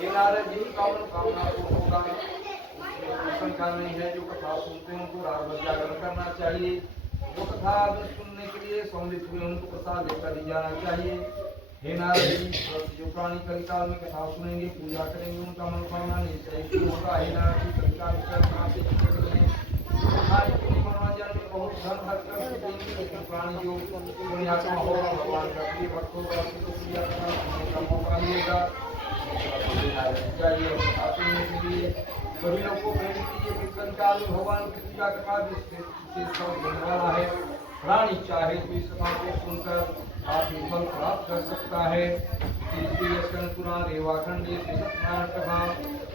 ये नारद जी का कामना पूर्ण होगा। शंका नहीं है, जो कथा सुनते हैं उनको रात भर जागरण करना चाहिए। वो कथा सुनने के लिए सौंदर्य में उनको प्रसाद लेकर ही जाना चाहिए। हे नारद जी जो प्राणी कलिकाल में कथा सुनेंगे पूजा करेंगे उनका मनोकामना निश्चय होगा। हे नारद जी कलिकाल मनोरंजन में बहुत धन खर्च करके देंगे, लेकिन प्राणी जो पुण्यात्मा होगा भगवान का प्रिय भक्त होगा उसको पूजा करने का मौका मिलेगा। सभी लोग को प्रेरित कीजिए कि कलिकाल में भगवान की पूजा का विशेष होने वाला है। प्राणी चाहे तो इस कथा को सुनकर काफी फल प्राप्त कर सकता है।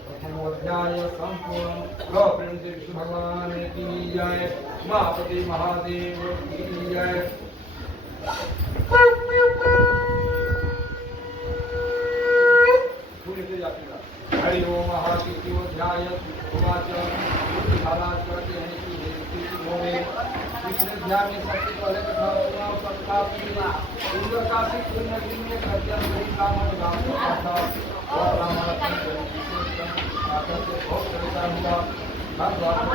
प्रथमोध्याय संपूर्ण प्रेम से विष्णु भगवान की जय, महापति महादेव की जय। हरि ओम महाशिवोध्याय उवाच महाराज कहते हैं कि कृष्ण ध्यान में सबसे पहले कथा सुना सबका सुंदर काशी नगरी में सज्जन बड़ी ब्राह्मण राम को था और ब्राह्मण आकर से बहुत परेशान हुआ। भगवान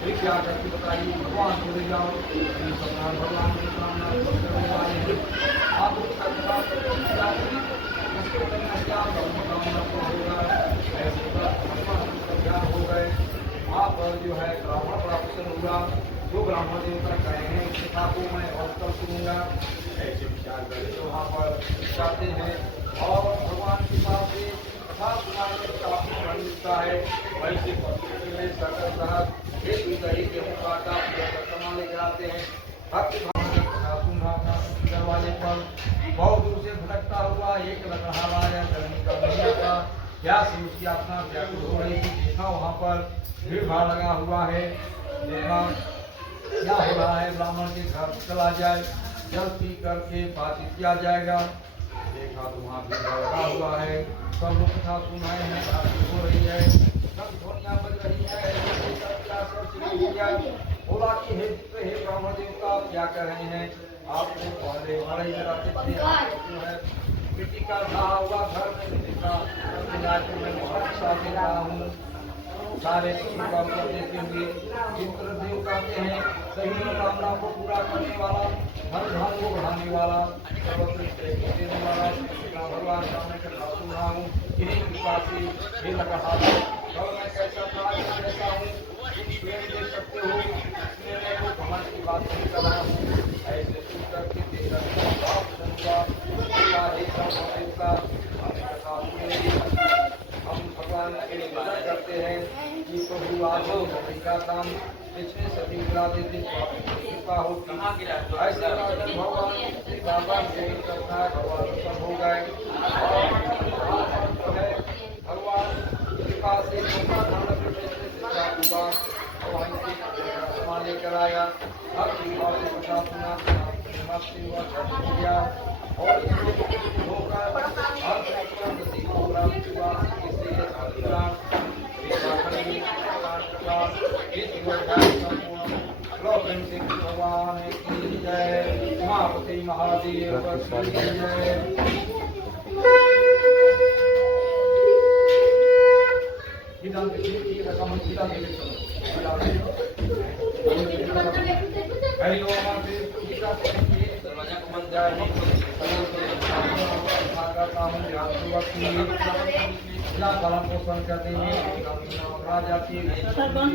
जो क्या करके बताइए। भगवान बोले जाओ भगवान की कामना करने वाले हैं आप उसका जवाब हो गए। आप जो है ब्राह्मण बड़ा प्रसन्न हुआ। जो ब्राह्मण देवता कहे हैं इस कथा को मैं और कल सुनूंगा ऐसे विचार करके वहाँ पर जाते हैं और भगवान के पास से कथा सुनाने में काफी फल मिलता है। वैसे सकल साहब सामान लेकर आते हैं। भक्त दरवाजे पर बहुत दूर से भटकता हुआ एक लकड़हारा या गर्मी का भैया था। क्या से उसकी आत्मा व्याकुल हो रही थी। देखा वहाँ पर भीड़ भाड़ लगा हुआ है। देखा क्या हो रहा है, ब्राह्मण के घर चला जाए, जल पी करके बातचीत किया जाएगा। देखा तो वहाँ भीड़ लगा हुआ है, सब लोग कथा सुन रहे हैं, बातचीत हो रही है, सब ध्वनियाँ बज रही है। बोला कि हे ब्राह्मण देवता आप क्या कर रहे हैं। आपको पहले बड़े है मिट्टी का ढहा हुआ घर में देखा मैं बहुत सा दे रहा हूँ। सारे काम कर देते हुए इंद्र देव कहते हैं सही मनोकामना को पूरा करने वाला, धन धान को बढ़ाने वाला, देने वाला भगवान का मैं कथा सुन रहा हूँ। इन्हीं कृपा से हे लगा मैं कैसा था कैसा हूँ प्रेम दे सकते हो, इसलिए मैं वो भगवान की बात नहीं कर रहा हूँ। ऐसे सुन करके हम भगवान के निवेदन करते हैं कि प्रभु आज का काम पिछले सभी गिरा देते कृपा होती। ऐसे भगवान श्री बाबा से करता भगवान सब हो गए और है भगवान कृपा से हुआ और लेकर आया। अब कृपा से कथा सुना और प्राप्त हुआ। भगवान की जय, उमापति महादेव की जय। हरि ओम दरवाजा को बंद जाए पालन पोषण करते हैं राजा की प्रतिदिन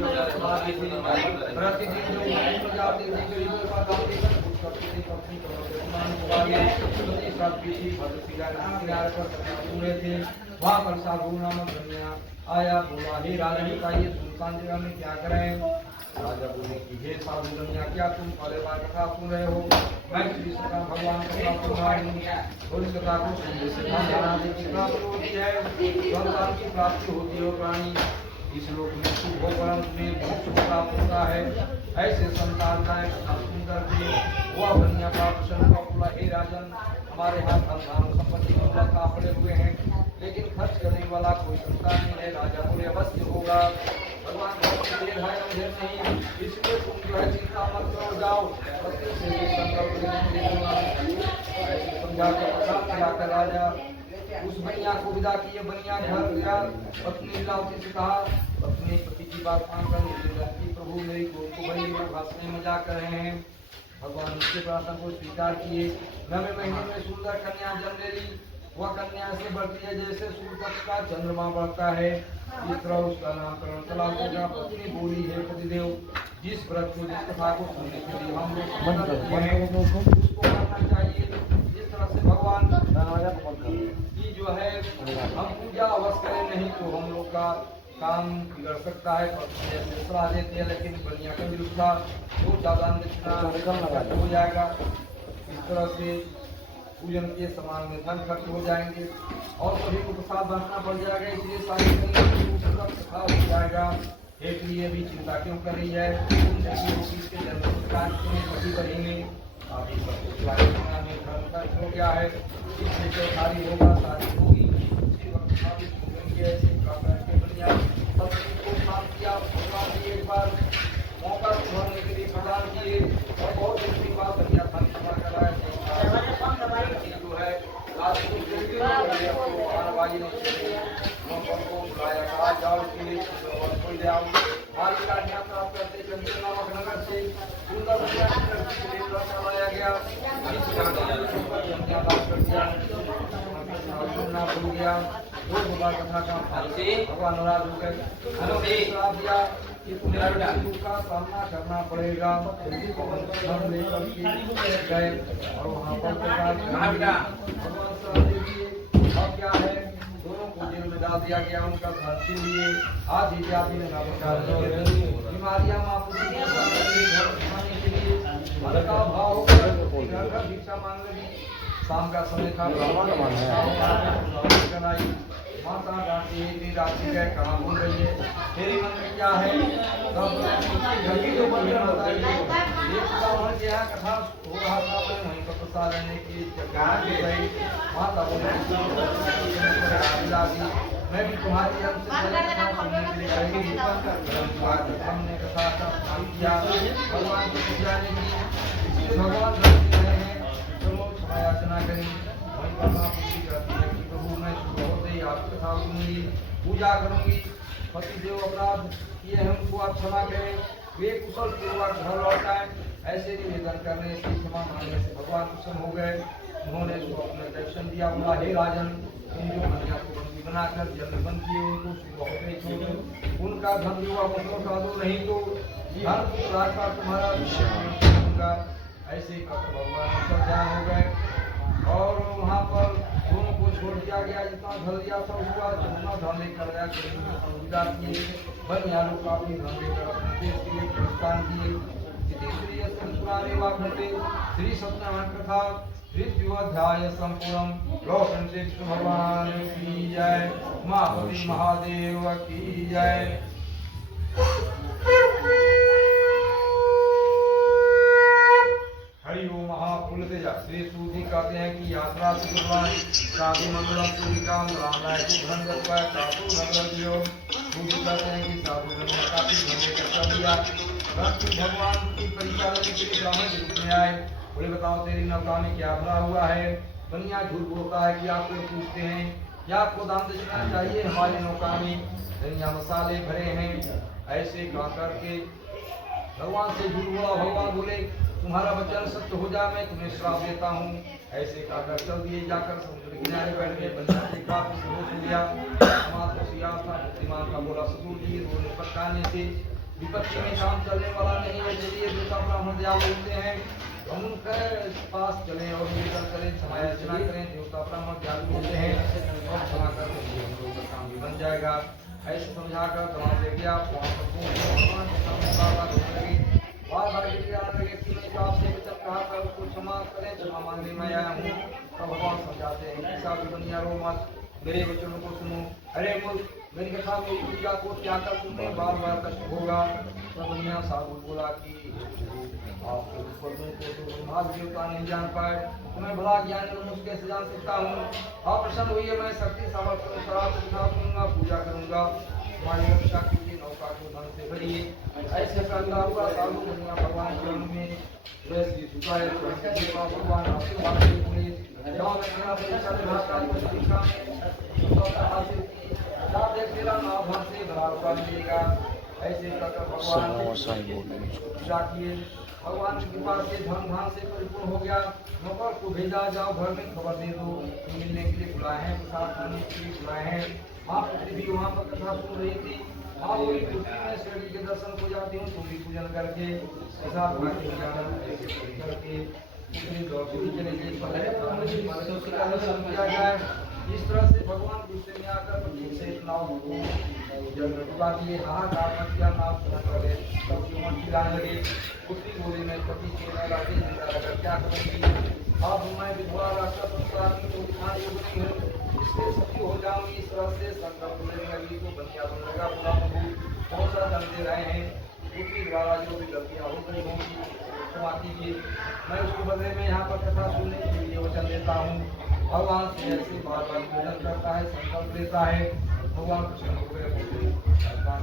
जो जाते थे गरीबों का दान देकर कुछ करते थे पत्नी पूरे थे वहाँ पर साधु नामक कन्या आया बोला हे राजा बताइए सुल्तान जगह में क्या करें। राजा बोले कि हे साधु कन्या क्या तुम पहले बार कथा सुन रहे हो। मैं श्री सदा भगवान कथा सुन रहा हूँ और इस कथा को सुनने से महाराज की प्राप्ति होती है, संतान की प्राप्ति होती है। प्राणी इस लोक में सुख हो परंतु में दुख प्राप्त होता है। ऐसे संतान का कथा सुनकर के वह कन्या का प्रसन्न बोला हे राजन हमारे हाथ धन संपत्ति का पड़े हुए हैं लेकिन खर्च करने वाला कोई संतान नहीं है। राजा बोले अवश्य होगा भगवान देर है अंधेर नहीं, इसलिए तुम जो है चिंता मत करो जाओ समझा कर राजा उस बनिया को विदा किए। बनिया घर गया, पत्नी लीलावती से कहा अपने पति की बात मानकर प्रभु मेरी गोद को बड़ी भाषण में मजाक कर रहे हैं। भगवान उसके प्रार्थना को स्वीकार किए। 9वें महीने में सुंदर कन्या जन्म ले ली। वह कन्या से बढ़ती है जैसे सूर्य पक्ष का चंद्रमा बढ़ता है, इस तरह उसका नामकरण चला होगा। पत्नी बोली है पतिदेव जिस व्रत को जिस कथा को सुनने के लिए हम लोग उसको करना चाहिए। जिस तरह से भगवान की जो है हम पूजा अवश्य करें नहीं तो हम लोग का काम बिगड़ सकता है। पत्नी ऐसे सलाह देती है लेकिन बनिया का विरुद्ध था तो ज्यादा हो जाएगा। इस तरह से पूजन के समान में धन खर्च हो जाएंगे और सभी को प्रसाद बांटना पड़ जाएगा, इसलिए सारी हो जाएगा। एक लिए भी चिंता क्यों कर रही है। इसके जन्म में हो गया है, इससे सारी होगा शादी होगी एक बार मौका सुधारने के लिए प्रदान किए और बहुत अच्छी बात बढ़िया धन सभा कराया जो है बुलाया जाओ प्राप्त करते चंद्र नामक नगर से सुंदर लाया गया। भूल गया दो कथा का भगवान नाराज हो गए कि तुम्हें का सामना करना पड़ेगा। हम लेकर गए और वहाँ पर अब क्या है दोनों को जेल में डाल दिया गया। उनका घर के लिए आधी जाति में बीमारियां घर का भाव घर का भिक्षा मांग लगी। शाम का समय था माता डांटी रात्रि गए कहाँ भूल रही है मेरी मन में क्या है कथा हो रहा था मैं वहीं पर प्रसाद लेने की माता बोली मैं भी तुम्हारी हमने कथा किया भगवान की पूजा नहीं की भगवान याचना करें वहीं पर महापुरुषी करती है कि प्रभु मैं सुबह होते ही आपकी कथा सुनूंगी पूजा करूंगी। पतिदेव अपराध किए हैं उनको आप क्षमा करें, वे कुशल पूर्वक घर लौट आए। ऐसे निवेदन करने से क्षमा मांगने से भगवान प्रसन्न हो गए। उन्होंने उसको अपने दर्शन दिया। बोला हे राजन तुम जो कन्या को बंदी बनाकर जन्म बंद किए उनको सुबह होते ही छोड़ो। उनका धन जो अपनों का दो नहीं तो धन का तुम्हारा होगा। ऐसे ही भगवान ध्यान हो गए और वहाँ पर दोनों को छोड़ दिया गया। जितना धन दिया था उसका जितना धन लेकर गया संविदा किए बनिया लोग काफी धन लेकर अपने देश के लिए प्रस्थान किए। श्री सत्यनारायण कथा तृतीयोध्याय संपूर्ण। लोक भगवान की जय, महापति महादेव की जय। हरि ओम महापुल तेजा श्री सूदी कहते हैं कि यात्रा से गुरुवार साधु मंगलम पूरी काम रामाय को धन गत्वा साधु नगर दियो। दूसरी कहते हैं कि साधु ने काफी धन कर दिया। रक्त भगवान की परिचालन के लिए ब्राह्मण के रूप में आए। बोले बताओ तेरी नौका में क्या भरा हुआ है। बनिया झूठ बोलता है कि आपको पूछते हैं क्या आपको दान दक्षिणा चाहिए हमारी नौका में धनिया मसाले भरे हैं। ऐसे कह करके भगवान से झूठ बोला। भगवान बोले तुम्हारा वचन सत्य हो जाए मैं तुम्हें श्राप देता हूँ। ऐसे कहकर चल दिए। जाकर समुद्र किनारे बैठ गए। बनिया से काफी संतोष हो गया। समाज को सिया था बुद्धिमान का बोला ससुर जी दोनों पटकाने से विपत्ति में काम चलने वाला नहीं है। चलिए देवता ब्राह्मण दयालु होते हैं हम उनके पास चले और निवेदन करें क्षमा याचना करें। देवता ब्राह्मण दयालु होते हैं और क्षमा कर देंगे हम लोगों का काम भी बन जाएगा। ऐसे समझाकर दवा दे गया। भगवान के सामने बार-बार रोने लगे। बार-बार गिड़गिड़ाने लगे कि मैं जो आपसे जब कहा था उसको क्षमा करें क्षमा मांगने में आया हूँ। तब भगवान समझाते हैं कि साधु बनिया रो मत मेरे वचनों को सुनो। अरे मूर्ख मेरी कथा मेरी पूजा को त्याग कर तुमने बार-बार कष्ट होगा। तब बनिया साधु बोला कि आपके ऊपर में तो ब्रह्माद देवता नहीं जान पाए तुम्हें भला ज्ञान मनुष्य कैसे जान सकता हूँ। आप प्रसन्न हुई मैं शक्ति सामर्थ्य अनुसार दिखा दूंगा पूजा करूंगा तुम्हारी रक्षा के लिए नौका को धन से भरिए। ऐसे करता हुआ साधु बनिया भगवान के चरण में वैसे झुका है भगवान आशीर्वाद देंगे। जहाँ मैं मेरा परीक्षा में भाषा को दिखा हासिल की देख मेरा नाम धन से भरा हुआ मिलेगा। ऐसे करकर भगवान पूजा किए। भगवान की कृपा से धन धान से परिपूर्ण हो गया। नौकर को भेजा जाओ घर में खबर दे दो मिलने के लिए बुलाए हैं प्रसाद खाने के लिए बुलाए हैं। माँ पुत्री भी वहाँ पर कथा सुन रही थी। माँ बोली पुत्री मैं श्री के दर्शन को जाती हूँ तुम भी पूजन करके प्रसाद करके चले किया जाए। इस तरह से भगवान गुस्से में आकर से नाव डुबा दिए। हाहाकार मच गया नाव करे मन खिलाने लगे। पुत्री बोली मैं पति के राजे जिंदा रहकर क्या करूँगी। अब मैं विधवा रास्ता संसार में उठाने योग्य नहीं हूँ इससे सखी हो जाऊंगी। इस तरह से संकल्प लेने लगी तो बनिया बन लगा बोला बहुत सारा दंड दे रहे हैं। पुत्री द्वारा जो भी गलतियाँ हो गई होंगी क्षमा कीजिए। मैं उसके बदले में यहाँ पर कथा सुनने के लिए वचन देता हूँ। भगवान से ऐसे बार-बार निवेदन करता है संकल्प लेता है। भगवान प्रसन्न हो गए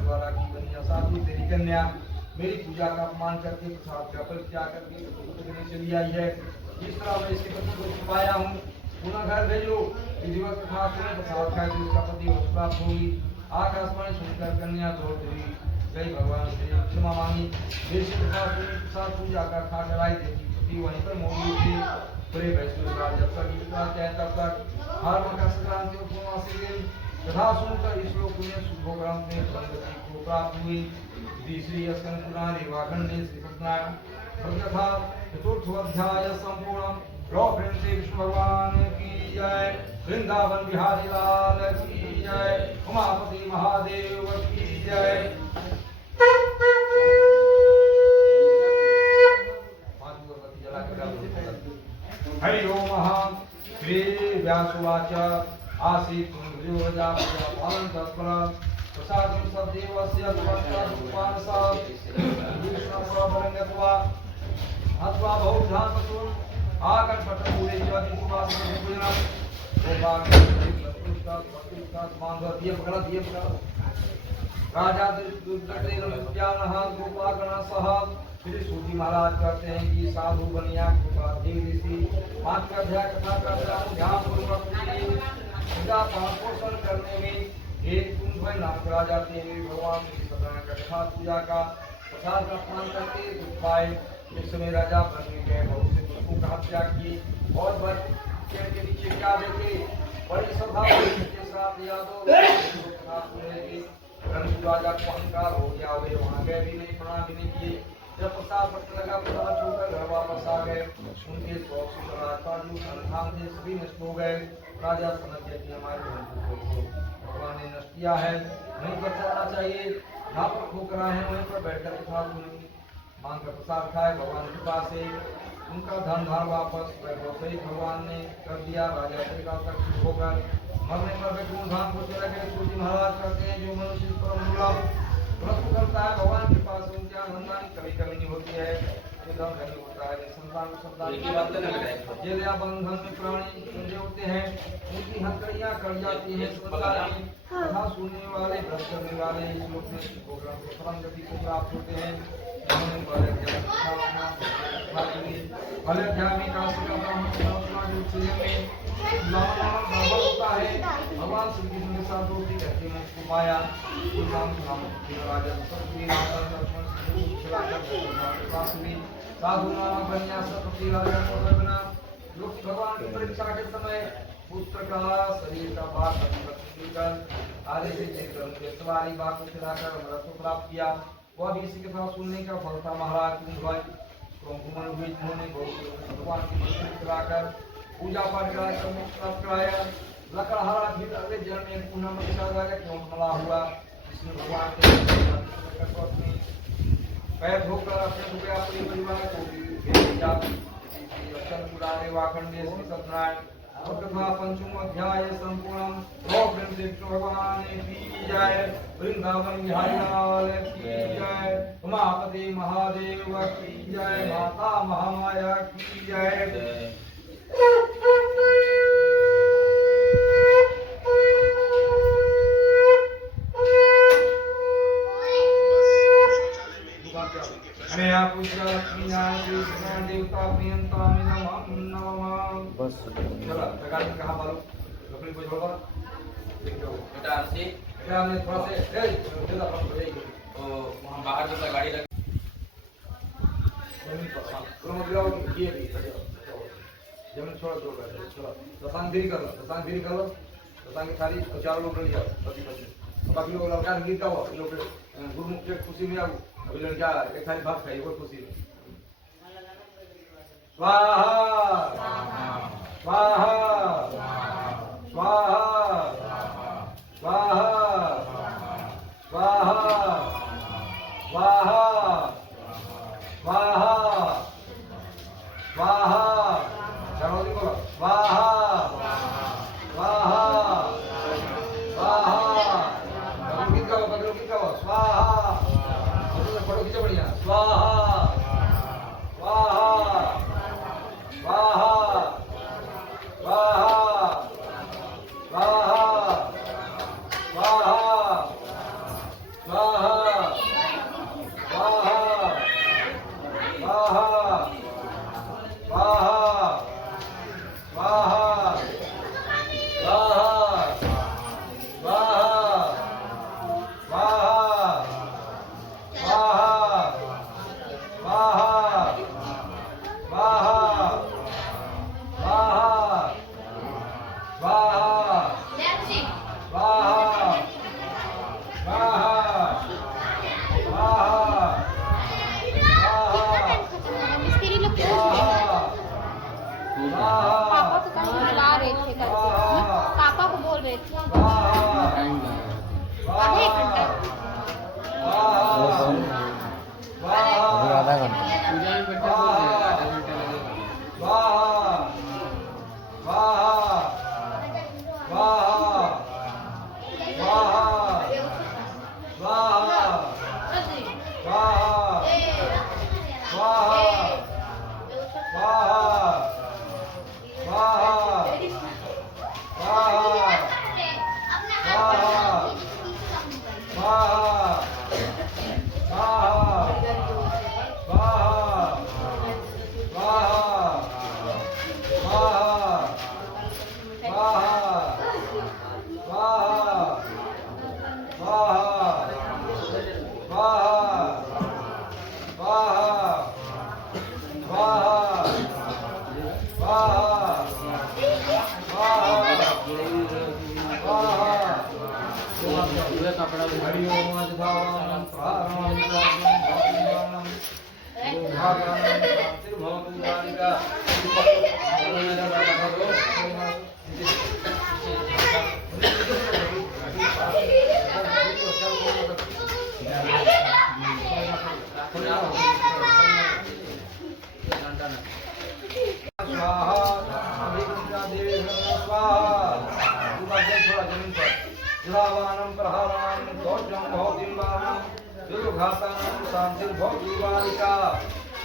द्वारा की बनिया साधु तेरी कन्या मेरी पूजा का अपमान करके प्रसाद का परित्याग करके करने चली आई है। जिस तरह मैं इसके पति को छुपाया हूँ पुनः घर भेजो। विधिवत कथा सुने प्रसाद खाए तो इसका पति प्राप्त होगी। आकाशवाणी सुनकर कन्या दौड़ गई भगवान से क्षमा मांगी। प्रसाद पूजा का खा कराई देती वहीं पर मौजूद थी। पूरे वैष्णव जब तक तब तक हर मकर संक्रांति और पूर्णमासी दिन कथा सुनकर इस लोक में शुभ ग्रंथ में संगति को प्राप्त हुई। तीसरी स्कंद पुराण निर्वाखंड श्री सत्यनारायण कथा चतुर्थोध्याय संपूर्ण। रो प्रेम से विष्णु भगवान की जय। वृंदावन बिहारी लाल की जय। उमापति महादेव की जय। हरि ओम श्री व्यासुवाच आसीत् पालन तत्पर प्रसादं सदेवस्य तपस्या विष्णुप्रभरङ्गत्वा अथवा बहुधातुं आकर्षपूरे च दिवासपूजनं राजा गोपागण सह श्री सूजी महाराज कहते हैं कि साधु बनिया ऋषि 5 अध्याय कथा करता हूँ ध्यान पूर्वक पूजा पाठ पोषण करने में एक कुंभ नाम करा जाते हैं। भगवान श्री सत्यनारायण का कथा पूजा का प्रसाद का अपमान करके दुख पाए। इस समय राजा बन गए बहुत से पुरुषों का हत्या की और पेड़ के नीचे क्या देखे बड़ी सभा के साथ यादव राजा को अहंकार हो गया। वे वहाँ गए भी नहीं प्रणाम भी नहीं किए। जब प्रसाद पटने लगा प्रसाद छोड़कर घर वापस आ गए। उनके सभी नष्ट हो गए। राजा समझ गए कि हमारे भगवान ने नष्ट किया है वहीं पर चलना चाहिए। यहाँ पर ठोकरा है वहीं पर बैठकर कथा सुनी मांग कर प्रसाद खाए। भगवान कृपा से उनका धन धार वापस सही भगवान ने कर दिया। राजा से काल तक होकर मरने पर वे धाम को चले गए। सूर्य महाराज कहते हैं जो मनुष्य पर करता है भगवान के पास उनकी आनंदानी कभी कभी नहीं होती है। निधन नहीं होता है। संतान जेल या बंधन में प्राणी बंधे होते हैं, उनकी हथकड़ियां कट जाती हैं। संसार में कथा सुनने वाले, भ्रष्ट करने वाले इस लोक में परम गति को प्राप्त होते हैं। भले ध्यान में काशी का ब्राह्मण में होता है। भगवान श्री कृष्ण के साथ दोस्ती करते हैं, उसको पाया। साधु नाम संन्यास भगवान की परीक्षा के समय पुत्र का शरीर का भाग कर आधे से चेकर उनके सवारी बाग को खिलाकर अमृत को प्राप्त किया। वह भी इसी के साथ सुनने का फल था। महाराज घुमन हुई जिन्होंने भगवान की मंदिर खिलाकर पूजा पाठ कराकर मोक्ष प्राप्त कराया। लकड़हारा भी अगले जन्म में पुनः मनुष्य क्यों मला हुआ। विष्णु भगवान के पैर धोकर अपने रुपया अपने परिवार को पुराने वाखंडे श्री सत्यनारायण तथा पंचम अध्याय संपूर्ण भगवान की जय। वृंदावन बिहारी लाल की जय। उमापति महादेव की जय। माता महामाया की जय। देवता प्रियंता बस चला कहाँ मारो लकड़ी को छोड़ बेटा आरसी हमने थोड़ा से वहाँ बाहर जो गाड़ी रख जमीन छोड़ दो दसांग धीरे कर लो दसांग की थाली 4 लोग ले जाओ पति बाकी लोग लड़का गीत गाओ लोग गुरुमुख के खुशी में आओ। अभी लड़का एक थाली भात खाई वो खुशी में। स्वाहा स्वाहा स्वाहा स्वाहा स्वाहा स्वाहा स्वाहा स्वाहा चलो बोलो स्वाहा स्वाहा स्वाहा गीत गाओ स्वाहा फोटो खींचो बढ़िया स्वाहा स्वाहा स्वाहा स्वाहा स्वाहा स्वाहा स्वाहा स्वाहा स्वाहा स्वाहा स्वाहा पापा तो कहीं बुला रहे थे पापा को बोल रहे थे आधे घंटा आधा घंटा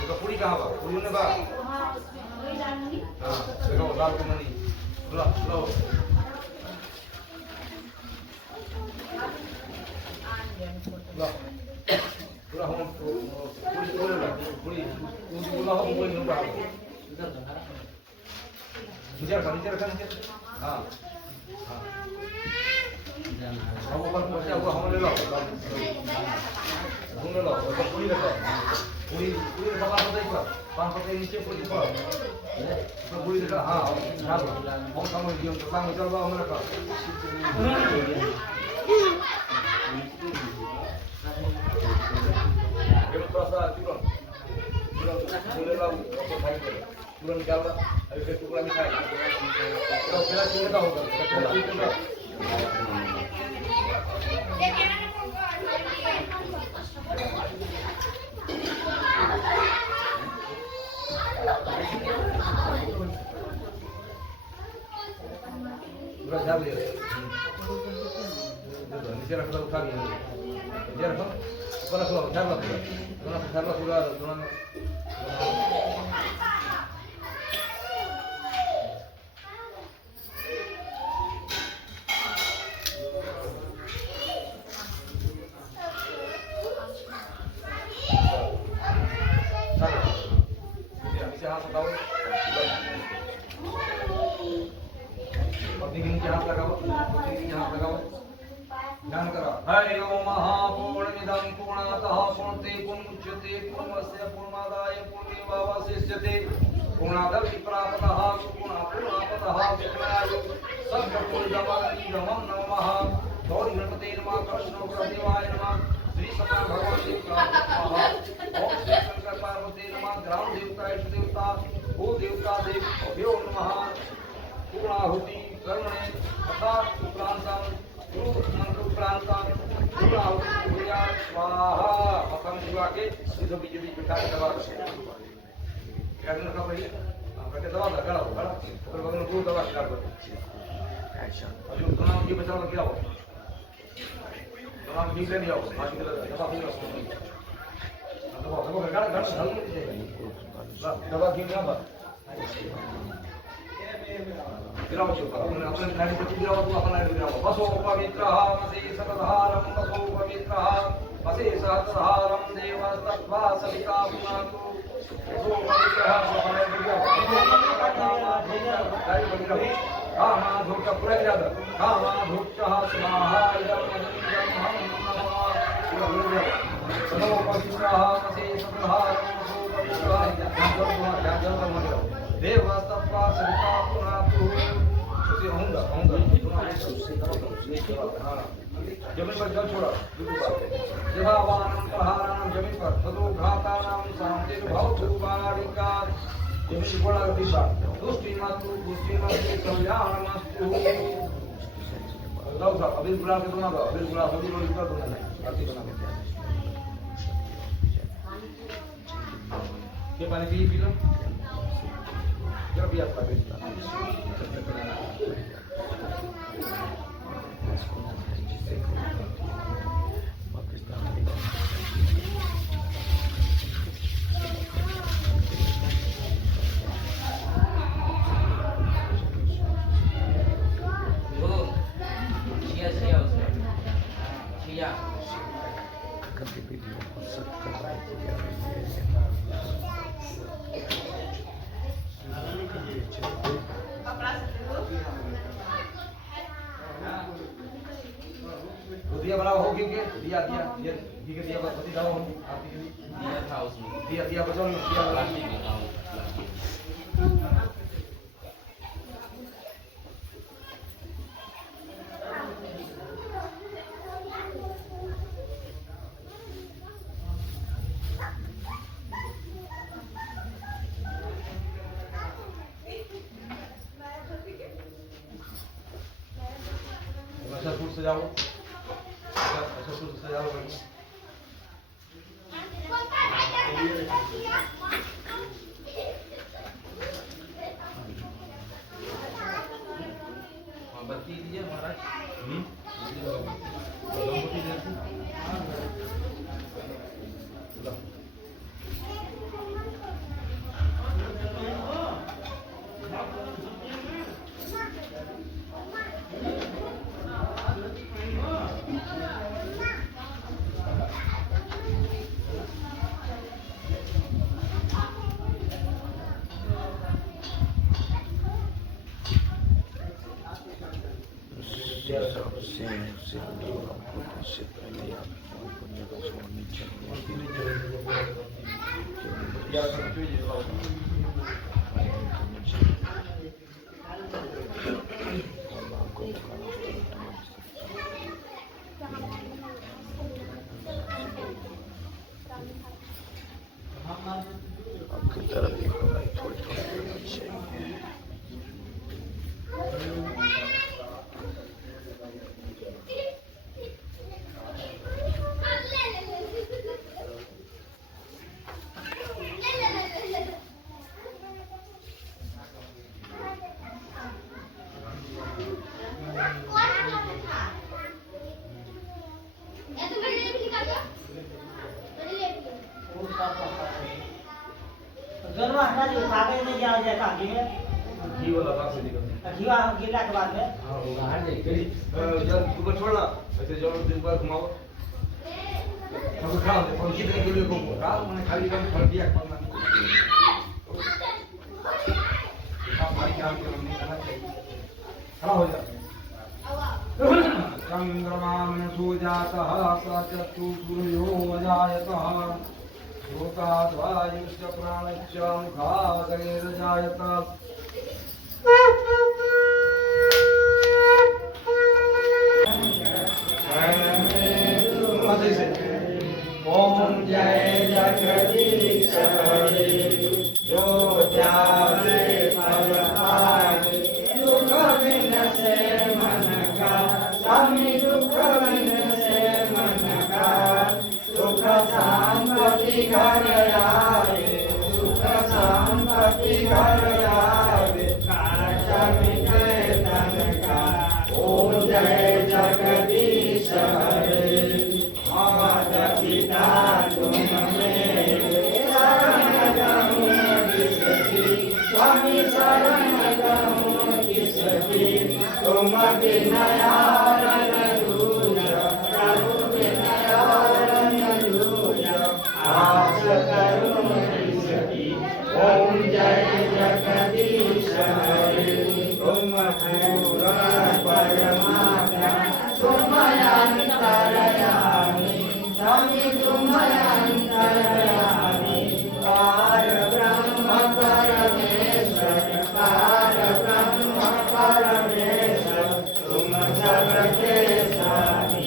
तो पूरी कहाँ बा पूरी ने बा वही डालूंगी। हाँ देखो लाल की मनी लो लो लो पूरा हम पूरी पूरी पूरी पूरा हम पूरी नहीं बा नीचे रखा हाँ हाँ हम ऊपर पहुंचा हुआ हम ले लो घूम ले लो पूरी रखो पूरी पूरी रखा पाँच पता नीचे पूरी ऊपर पूरी रखा हाँ हम समझ गए हम सामने चल रहा हमें रखा ये थोड़ा सा तुरंत ले लो ऊपर खाई के तुरंत क्या हुआ अभी फिर टुकड़ा मिठाई तो पहला चीज़ का होगा पूरा डाल दिया नीचे रख दो उठा दिया नीचे रखो ऊपर रख लो ढक लो पूरा दोनों ध्यान करो हरि ओम महापूर्णमिदं पूर्णतः पूर्णते पूर्णमुच्यते पूर्णस्य पूर्णमादाय पूर्णमेवावशिष्यते पूर्णादपि प्राप्तः पूर्णापूर्णापतः पूर्णाय सर्वपूर्णमं नमः गौरी गणपते नमः कृष्णदेवाय नमः श्री सदा भगवते नमः ओम श्री शंकर पार्वती नमः ग्राम देवता इष्ट देवता भू देवता देवो नमः पूर्णाहुति कर्मणे तथा उपरांतं मंत्र उपरांतं पूर्णाहुति भूया स्वाहा अपन शिवा के सिद्ध बीज बिठा के दबा दो क्या करना का भाई आपके दबा दो गड़ा गड़ा और बगल में दबा कर दो एक्शन और जो नाम ये बचाओ क्या हो नाम ठीक से नहीं आओ आज के दबा भी दबा गड़ा गड़ा दबा क्यों ना बा गिराओ चुका अपने नारी को गिराओ तो अपना नारी गिराओ बसो पवित्रः मसे सतधारं बसो पवित्रः मसे सतधारं देवस्तत्वा सविता पुनातु बसो पवित्रः अपना नारी गिराओ कामा धूप पूरा गिरा दो कामा धूप स्वाहा इदं यजन्तं हम नमः बसो पवित्रः मसे सतधारं बसो पवित्रः देवस्तत्वा सविता पुनातु होऊंगा जमीन पर जल छोड़ा देवावानं प्रहारानं जमीन पर तदो घातानां शांतिर्भवतु बालिका जमीन गोला दिशा दुष्टिमस्तु कल्याणमस्तु लो साहब अभी गुलाब के बना दो अभी गुलाब होली होली कर दो आरती बना दो ये पानी पी लो जरा भी आपका बेटा दिया बड़ा हो क्योंकि दिया दिया ये दिया दिया बस बती जाओ हम आरती के लिए दिया था उसमें दिया दिया बजाओ दिया प्लास्टिक में था अच्छा फूल सजाओ अच्छा फूल सजाओ बत्ती दीजिए महाराज गणपति जैसे आपकी तरफ देखो भाई, थोड़ी थोड़ी चाहिए। गरबा हटा दो, कागज में जाओ जाए कागज में घी वाला बात से निकलते घीवा गिरला के बाद में हाँ वो बाहर नहीं करी जब ऊपर छोड़ना ऐसे जब दिन भर घुमाओ सब खाओ और कितने के लिए को खाओ मैंने खाली कम फल दिया करना आप भाई काम के नहीं करना चाहिए खड़ा हो जा चंद्रमा में सुजातः सचतु सूर्यो अजायतः भूताद्वायुश्च प्राणश्च मुखादरेरजायत ओम जय जगदीश हरे जो त्यागे फल पाए दुख विनसे मन का स्वामी दुख विनसे मन का सुख शांति घर आए सुख शांति घर आए काश मिटे तन का ओम जय जगदीश हरे माता पिता तुम मेरे शरण गहूँ किसकी स्वामी शरण गहूँ किसकी तुम बिना यारन दूजा प्रभु बिना यारन दूजा आस करूँ किसकी ओम जय जगदीश हरे तुम पूर्ण परमात्मा तुम अंतर्यामी स्वामी तुम अंतर्यामी पार ब्रह्म परमेश्वर पार ब्रह्म परमेश्वर तुम सबके स्वामी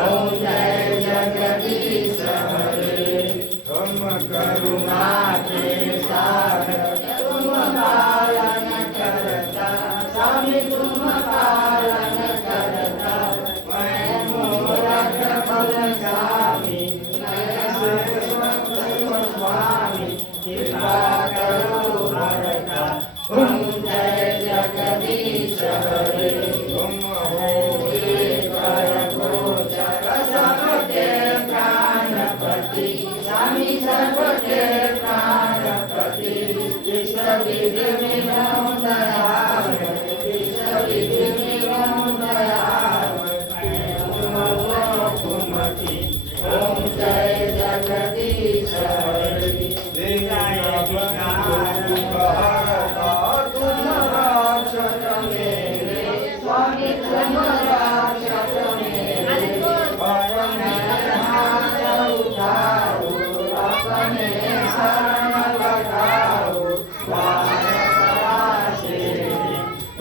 ओम जय जगदीश हरे तुम करुणा के सागर तुम पालन करता स्वामी तुम पालन करता मैं मूरख बलशाली मैं स्वामी कृपा करो भरता तुम जय जगदीश हरे तुम हो एक गोचर सबके प्राणपति स्वामी सबके प्राणपति इस विधि मिलो दयाल इस विधि मिलो दयाल कुमति ओम जय जगदीश हरे तुम राक्षस मेरे स्वामी तुम राक्षस मेरे अपने हाथ उठाओ अपने शरण लगाओ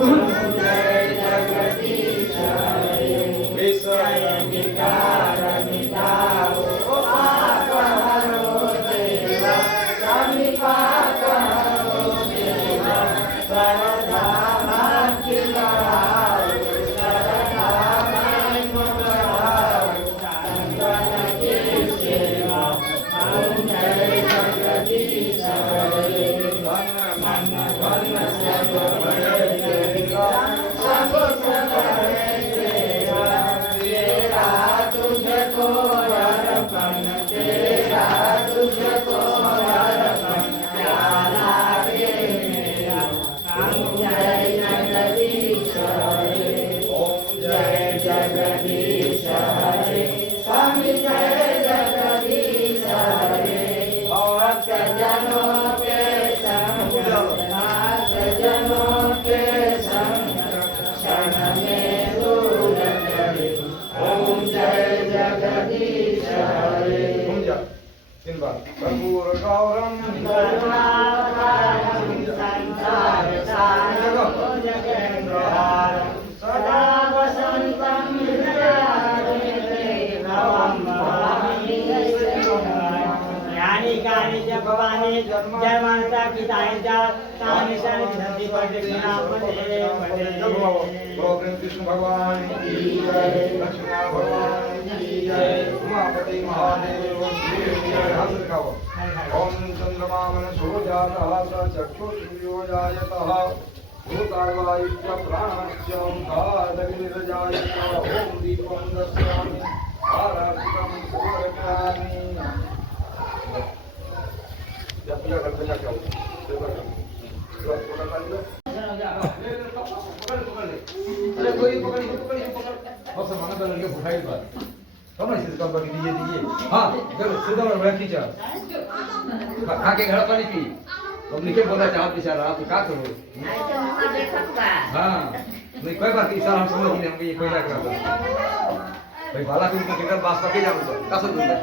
ओम जय जगदीश हरे विषय विकार मिटाओ पाप हरो देवा स्वामी पाप हरो देवा श्रद्धा भक्ति बढ़ाओ श्रद्धा गौरम सदा वसंतं ज्ञानी ज्ञानी च भवानी जय माता पितांच्या कामेशाने धरती पर देखना पडे कृष्ण भगवान की जय लक्ष्मण भगवान की जय उमापति महादेव की जय हाथ दिखाओ ओम चंद्रमा मन सूर्यातः स चक्षुर्सूर्यो जायतः भूतावायुश्च प्राणश्च ओंकाराग्निर्जायत ओम दीपं दर्शयामि आराधितं सूर्यग्रामि जब पूजा करते जाके आओ अरे कोई पकड़ बस माना तो लड़के उठाई बात कौन है इसका बाकी दीजिए हाँ चलो सीधा और बैठ कीजिए खा के घर पानी पी तो नीचे बोला चाहत बेचारा आप क्या करो हाँ नहीं कोई बात इशारा हम समझ नहीं हम ये कोई लग रहा भाई बाला को किधर बास पके जाऊंगा का सब दूंगा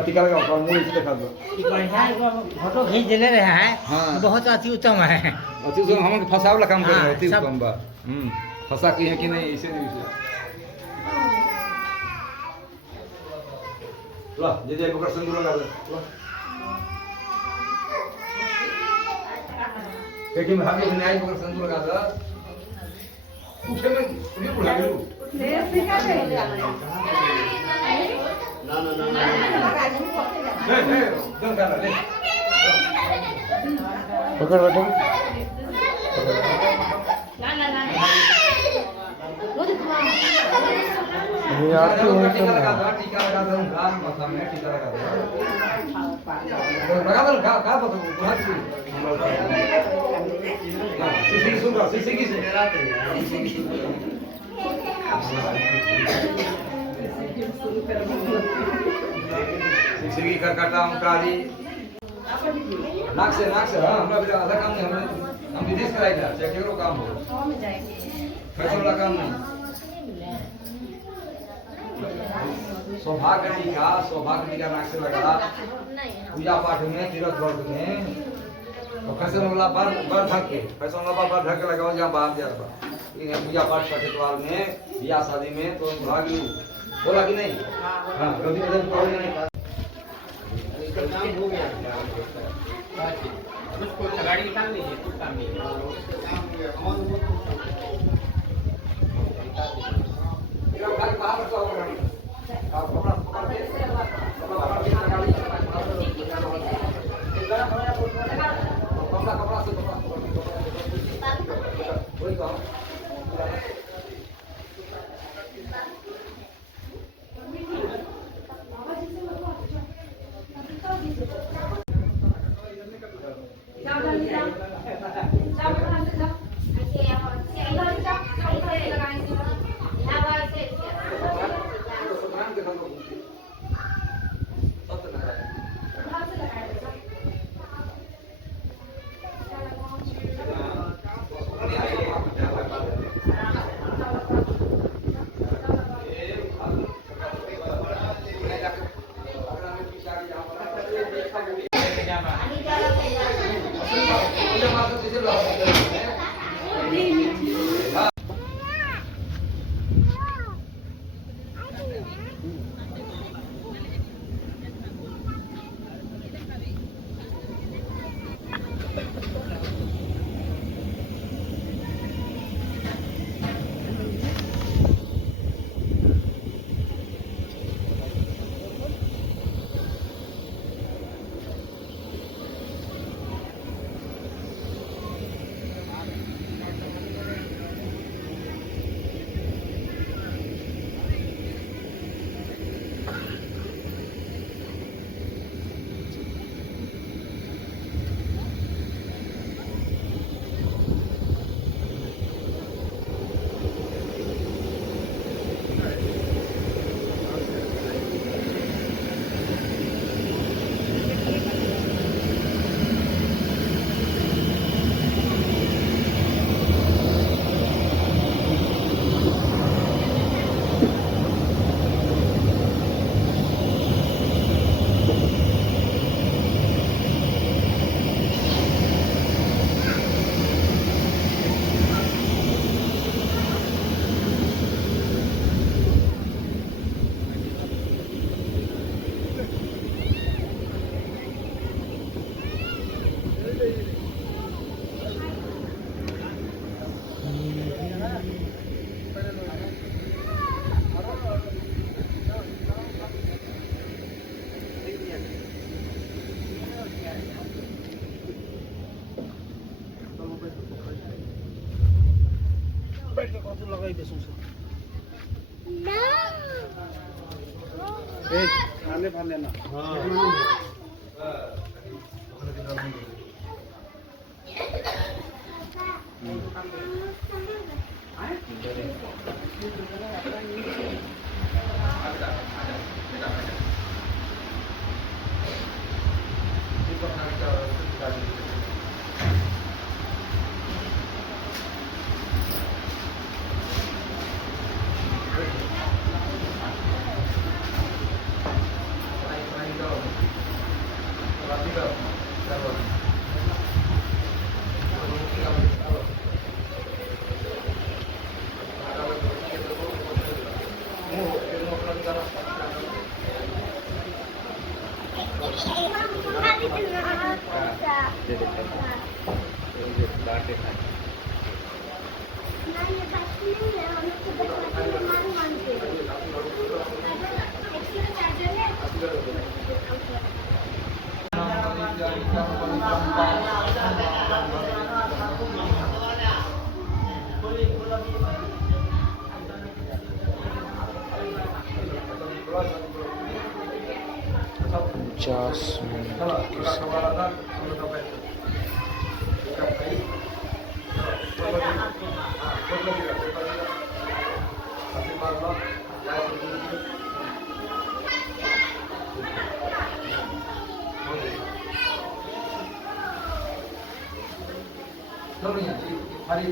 टीका लगा और मुंह इस पे खा दो बढ़िया फोटो खींच ले रहे हैं हाँ। बहुत अति उत्तम है अति तो हम फंसा वाला काम कर रहे हैं अति उत्तम बा फंसा की है कि नहीं इसे नहीं इसे ला जे जे बकर संग लगा दे कि मैं हम नहीं आई बकर संग लगा दे उठे में उठे बुला दे ना ना ना ले जल कर ले पकड़ बेटा ये आरती हुई तो टीका लगा दो गाल माथा में टीका लगा दो लगा दो का बता बहुत सी सुन रहा सी की से सिगी करकटा ओंकारी नाक से हां हमरा भी आधा काम नहीं हम विदेश कराई था चाहे केरो काम हो फैसल वाला काम नहीं सौभाग्य टीका नाक से लगा पूजा पाठ में तीर्थ वर्ग में तो फैसल वाला बार ढक के लगाओ जहाँ बाहर जा रहा लेकिन पूजा पाठ छठेवार में बियाह शादी में तो भाग लू बोला कि नहीं हाँ कभी नहीं इसका काम हो गया उसको गाड़ी निकाल लीजिए कुछ काम नहीं सावधान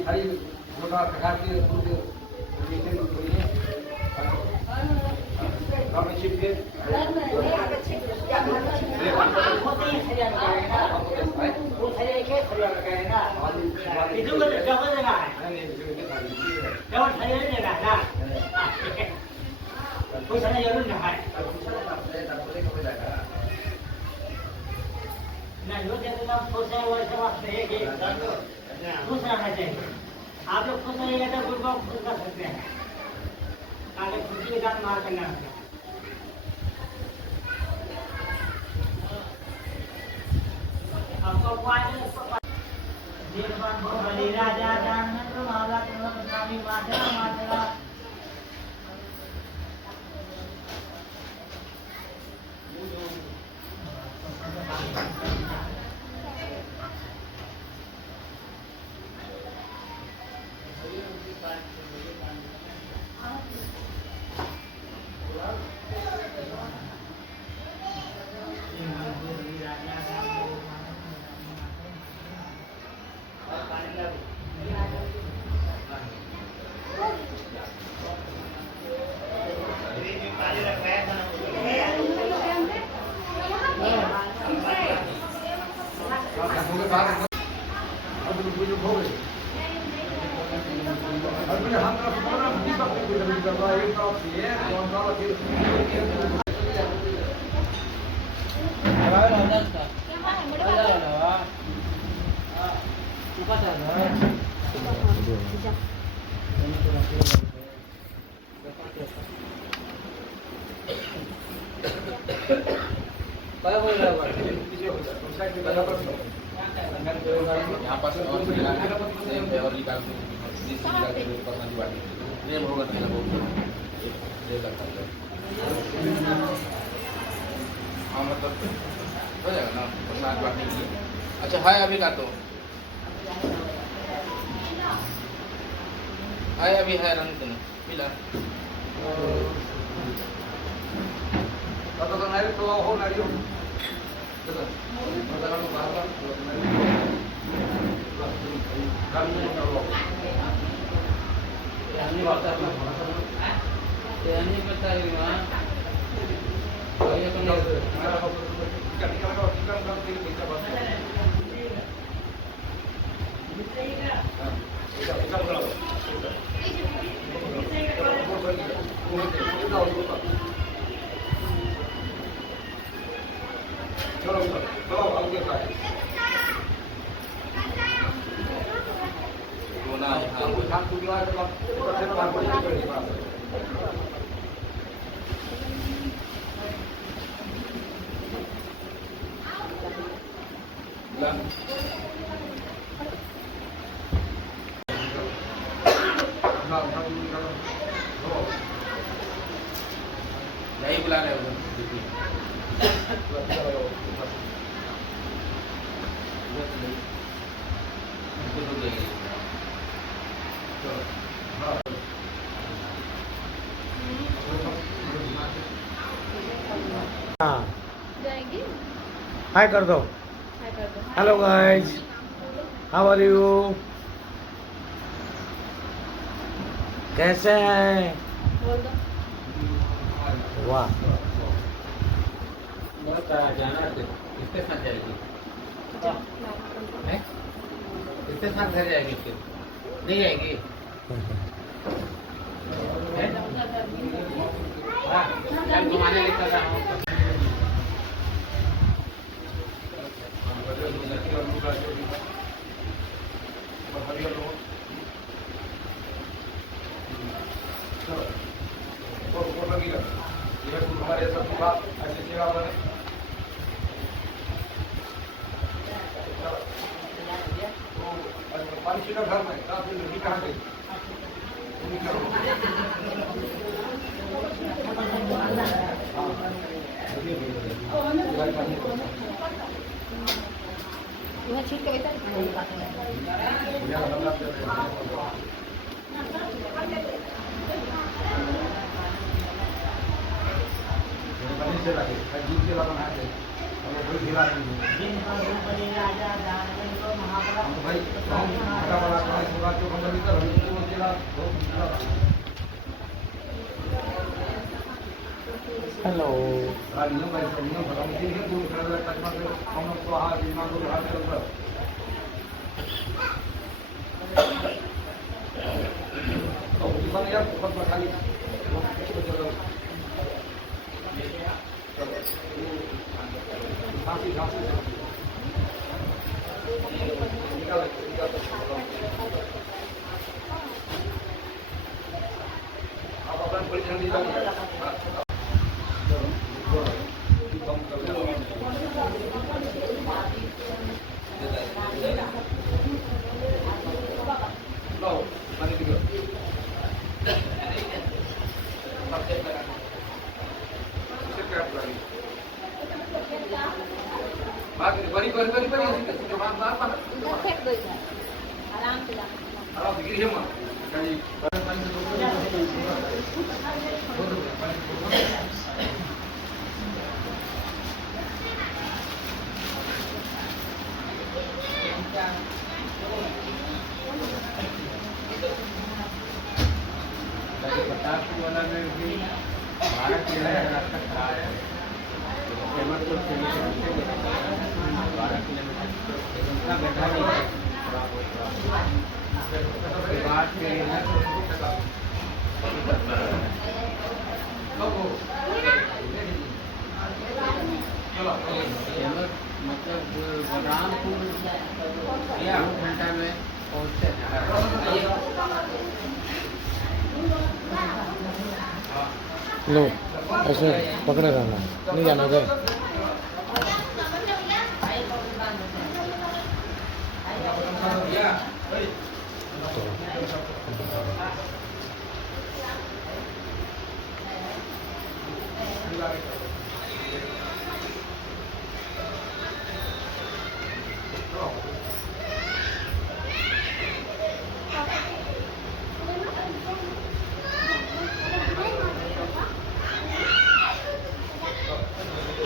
हरी मोटा प्रकार के दूध खुश रहना चाहिए। आप लोग खुश रहिएगा तो गुरु को खुश कर सकते हैं। आगे खुशी के साथ मार करना है। आपको बलि राजा जानत माला स्वामी माता माता यहाँ पास और मिलाने का सेम है और निकाल के निकाल के ऊपर ना दिवाली नेम होगा तो वो दे सकता है। हाँ मतलब हो जाएगा ना प्रसाद बांटने के लिए। अच्छा है अभी का तो है अभी है रंग तुम मिला तो नहीं तो हो नहीं हो यही बुला रहे हो दीदी। हाँ जाएगी हाय कर दो। हाय कर दो hello guys, how are you? कैसे हैं? बोल दो वाह, जाना किसके साथ जाएगी? किसके साथ घर जाएगी फिर? नहीं जाएगी? हाँ, कल घुमाने लेकर रहा हूँ। हमारे सब बात ऐसे सेवा बने पानी का घर में काफी लड़की कहाँ गई? वह छीट के बेटा हेलो। बड़ी बड़ी बड़ी बड़ी जबान बार बार इधर फेंक दो इधर आराम से जाना अब गिरी है मां वाला में भी 12 किलोमीटर रास्ता खराब है। फेमस तो 12 किलोमीटर उतना बैठा नहीं है, उसके बाद फिर मतलब बलरामपुर 2 घंटा में पहुँचते हैं। लो ऐसे पकड़े रहना, नहीं जाना उधर।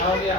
हो गया।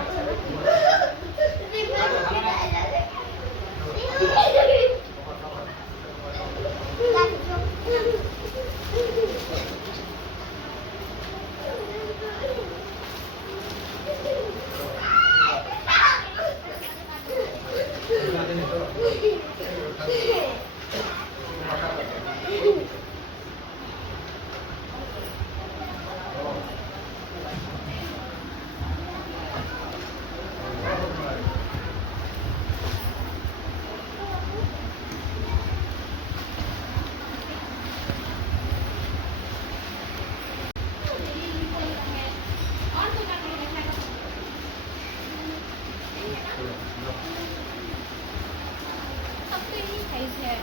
सब तो यही साइज है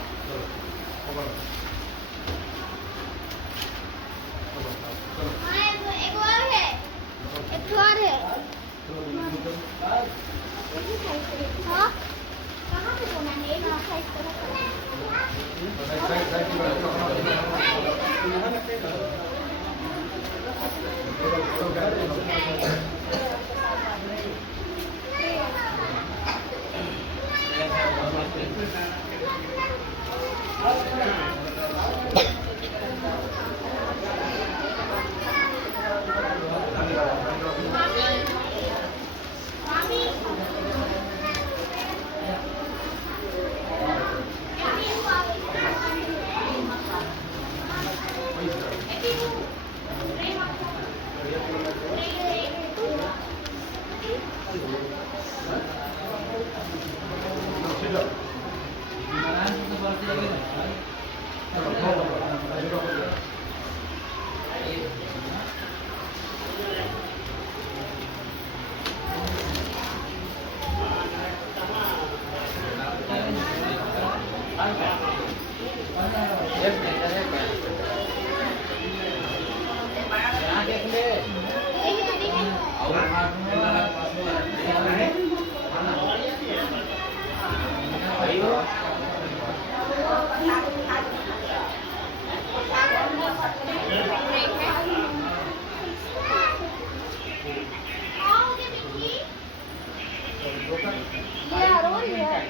लिया रो रही है,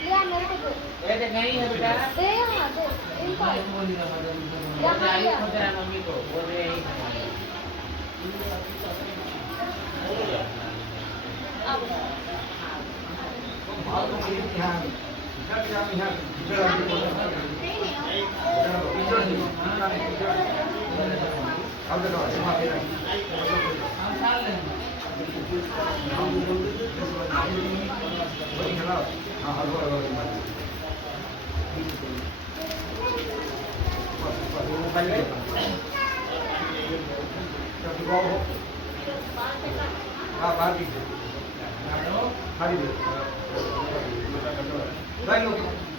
लिया मेरे को दे। ये नहीं है बेटा। दे यहाँ दे, इनको यहाँ लिया। तेरा मम्मी को बोल रहे हैं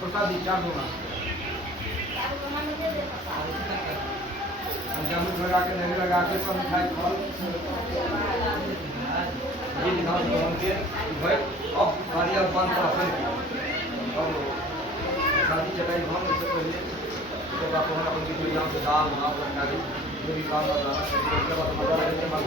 प्रसाद चार दूंगा जामुन लगा के नहीं लगा के सब मिठाई फल ये दिखाओ के भाई अब नारियल पान का असर और शादी चटाई हम इससे पहले जब आप हमारा अपन की यहाँ से दाल भात तरकारी जो भी काम कर रहा है उसके बाद मजा लेने मन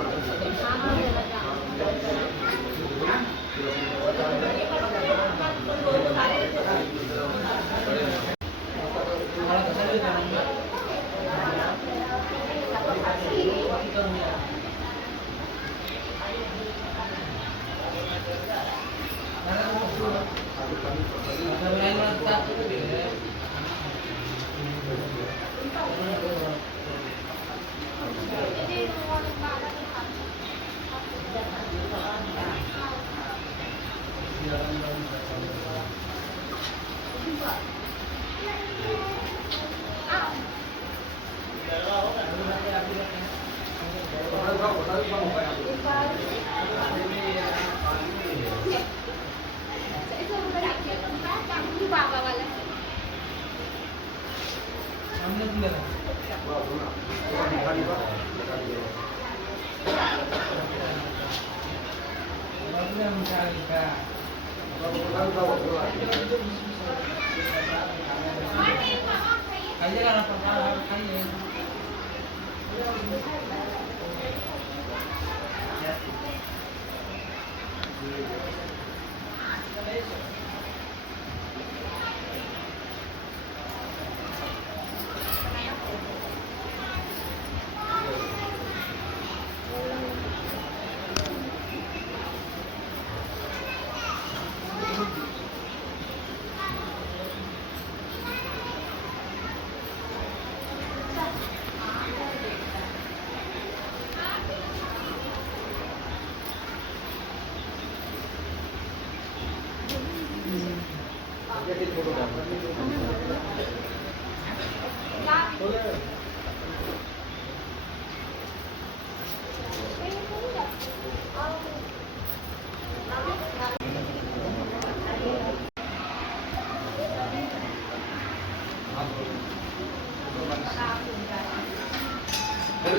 पापा वाला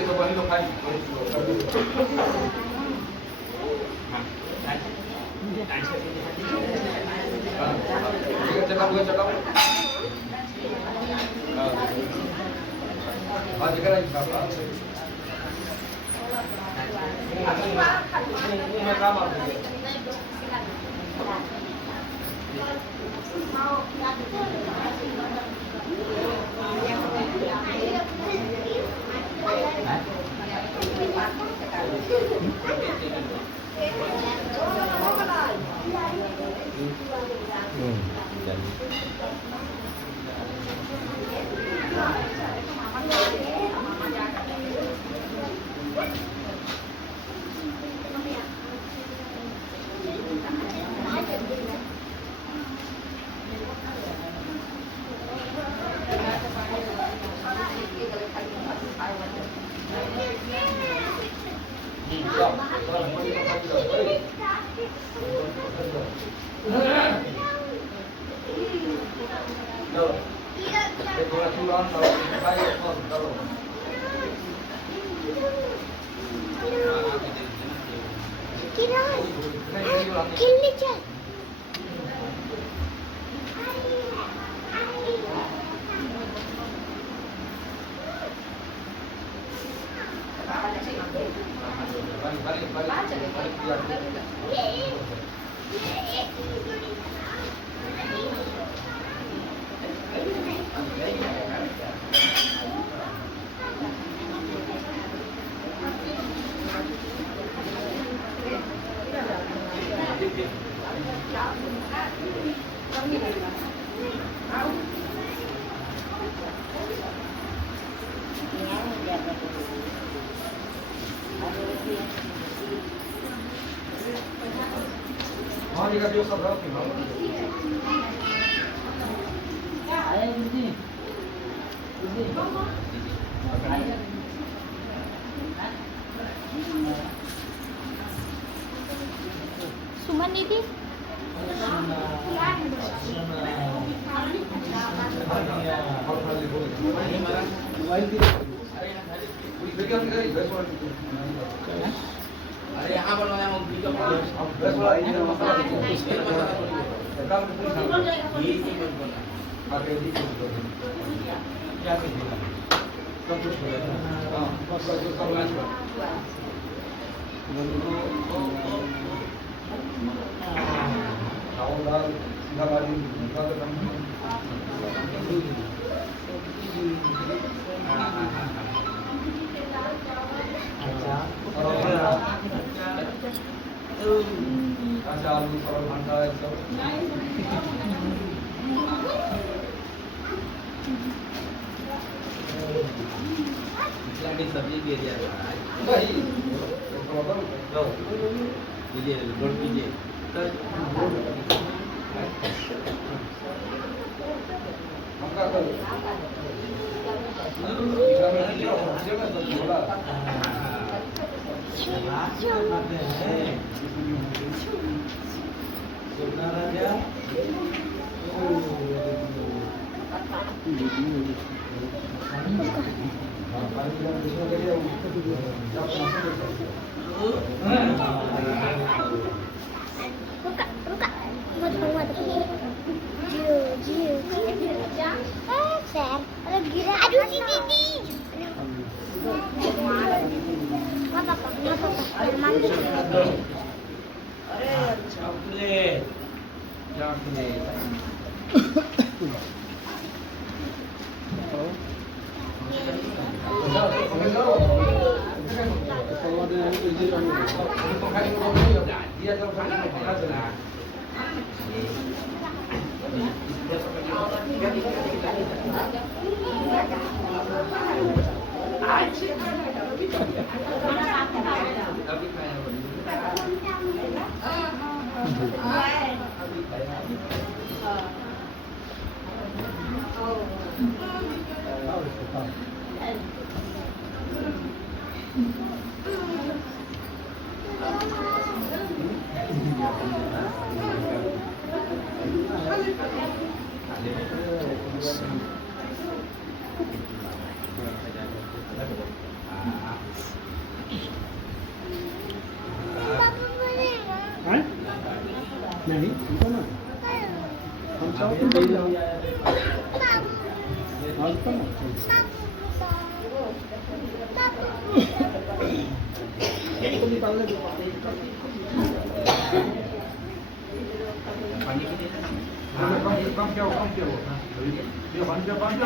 तो बनी तो खाई चटाओ चटाओ आज करा मैं काम आ हाँ ये का जो सब रख सुमन दीदी अरे यहाँ बनवाया हम वीडियो कॉल ये ही बन बना सब्जी दे दिया लीजिए नोट कीजिए Aduh si Didi. Nggak apa-apa. Mandi. Chocolate नहीं उनको ना हम सब तो पहले आज का ना तो निकालने दो पानी की कम क्या हो ये बन जा पानी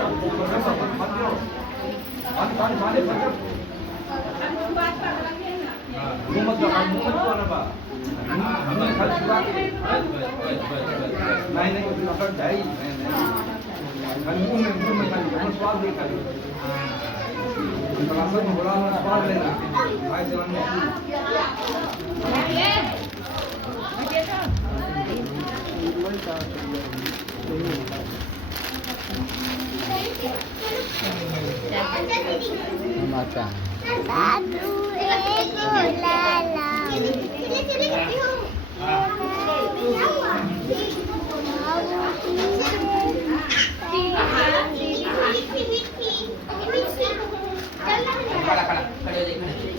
मुहम्मद ना बा हमें खा चुका के नहीं कुछ असर जाई नहीं मुंह में खाली स्वाद नहीं खाली असर में बोला ना स्वाद लेना भाई चलन Aduh, खड़ा खड़ा खड़े हो जाइए, खड़े।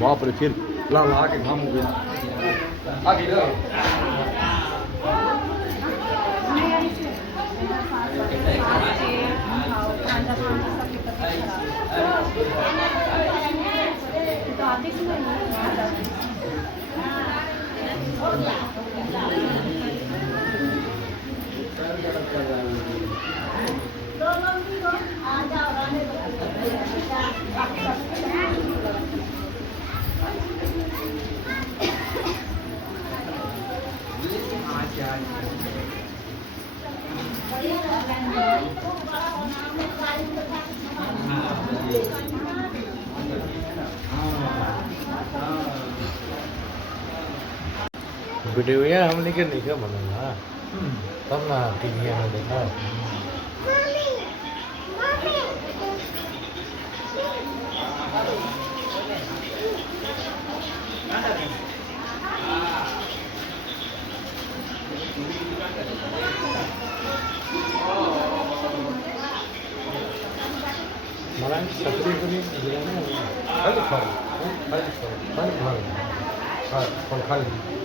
बाप रे, फिर ला ला के घाम हो गया आगे ला। वीडियो या हमने के नहीं बनाना तब ना टीवी में देखा मलाई सक्रिय पनि गिराने खाली खाली खाली खाली खाली खाली खाली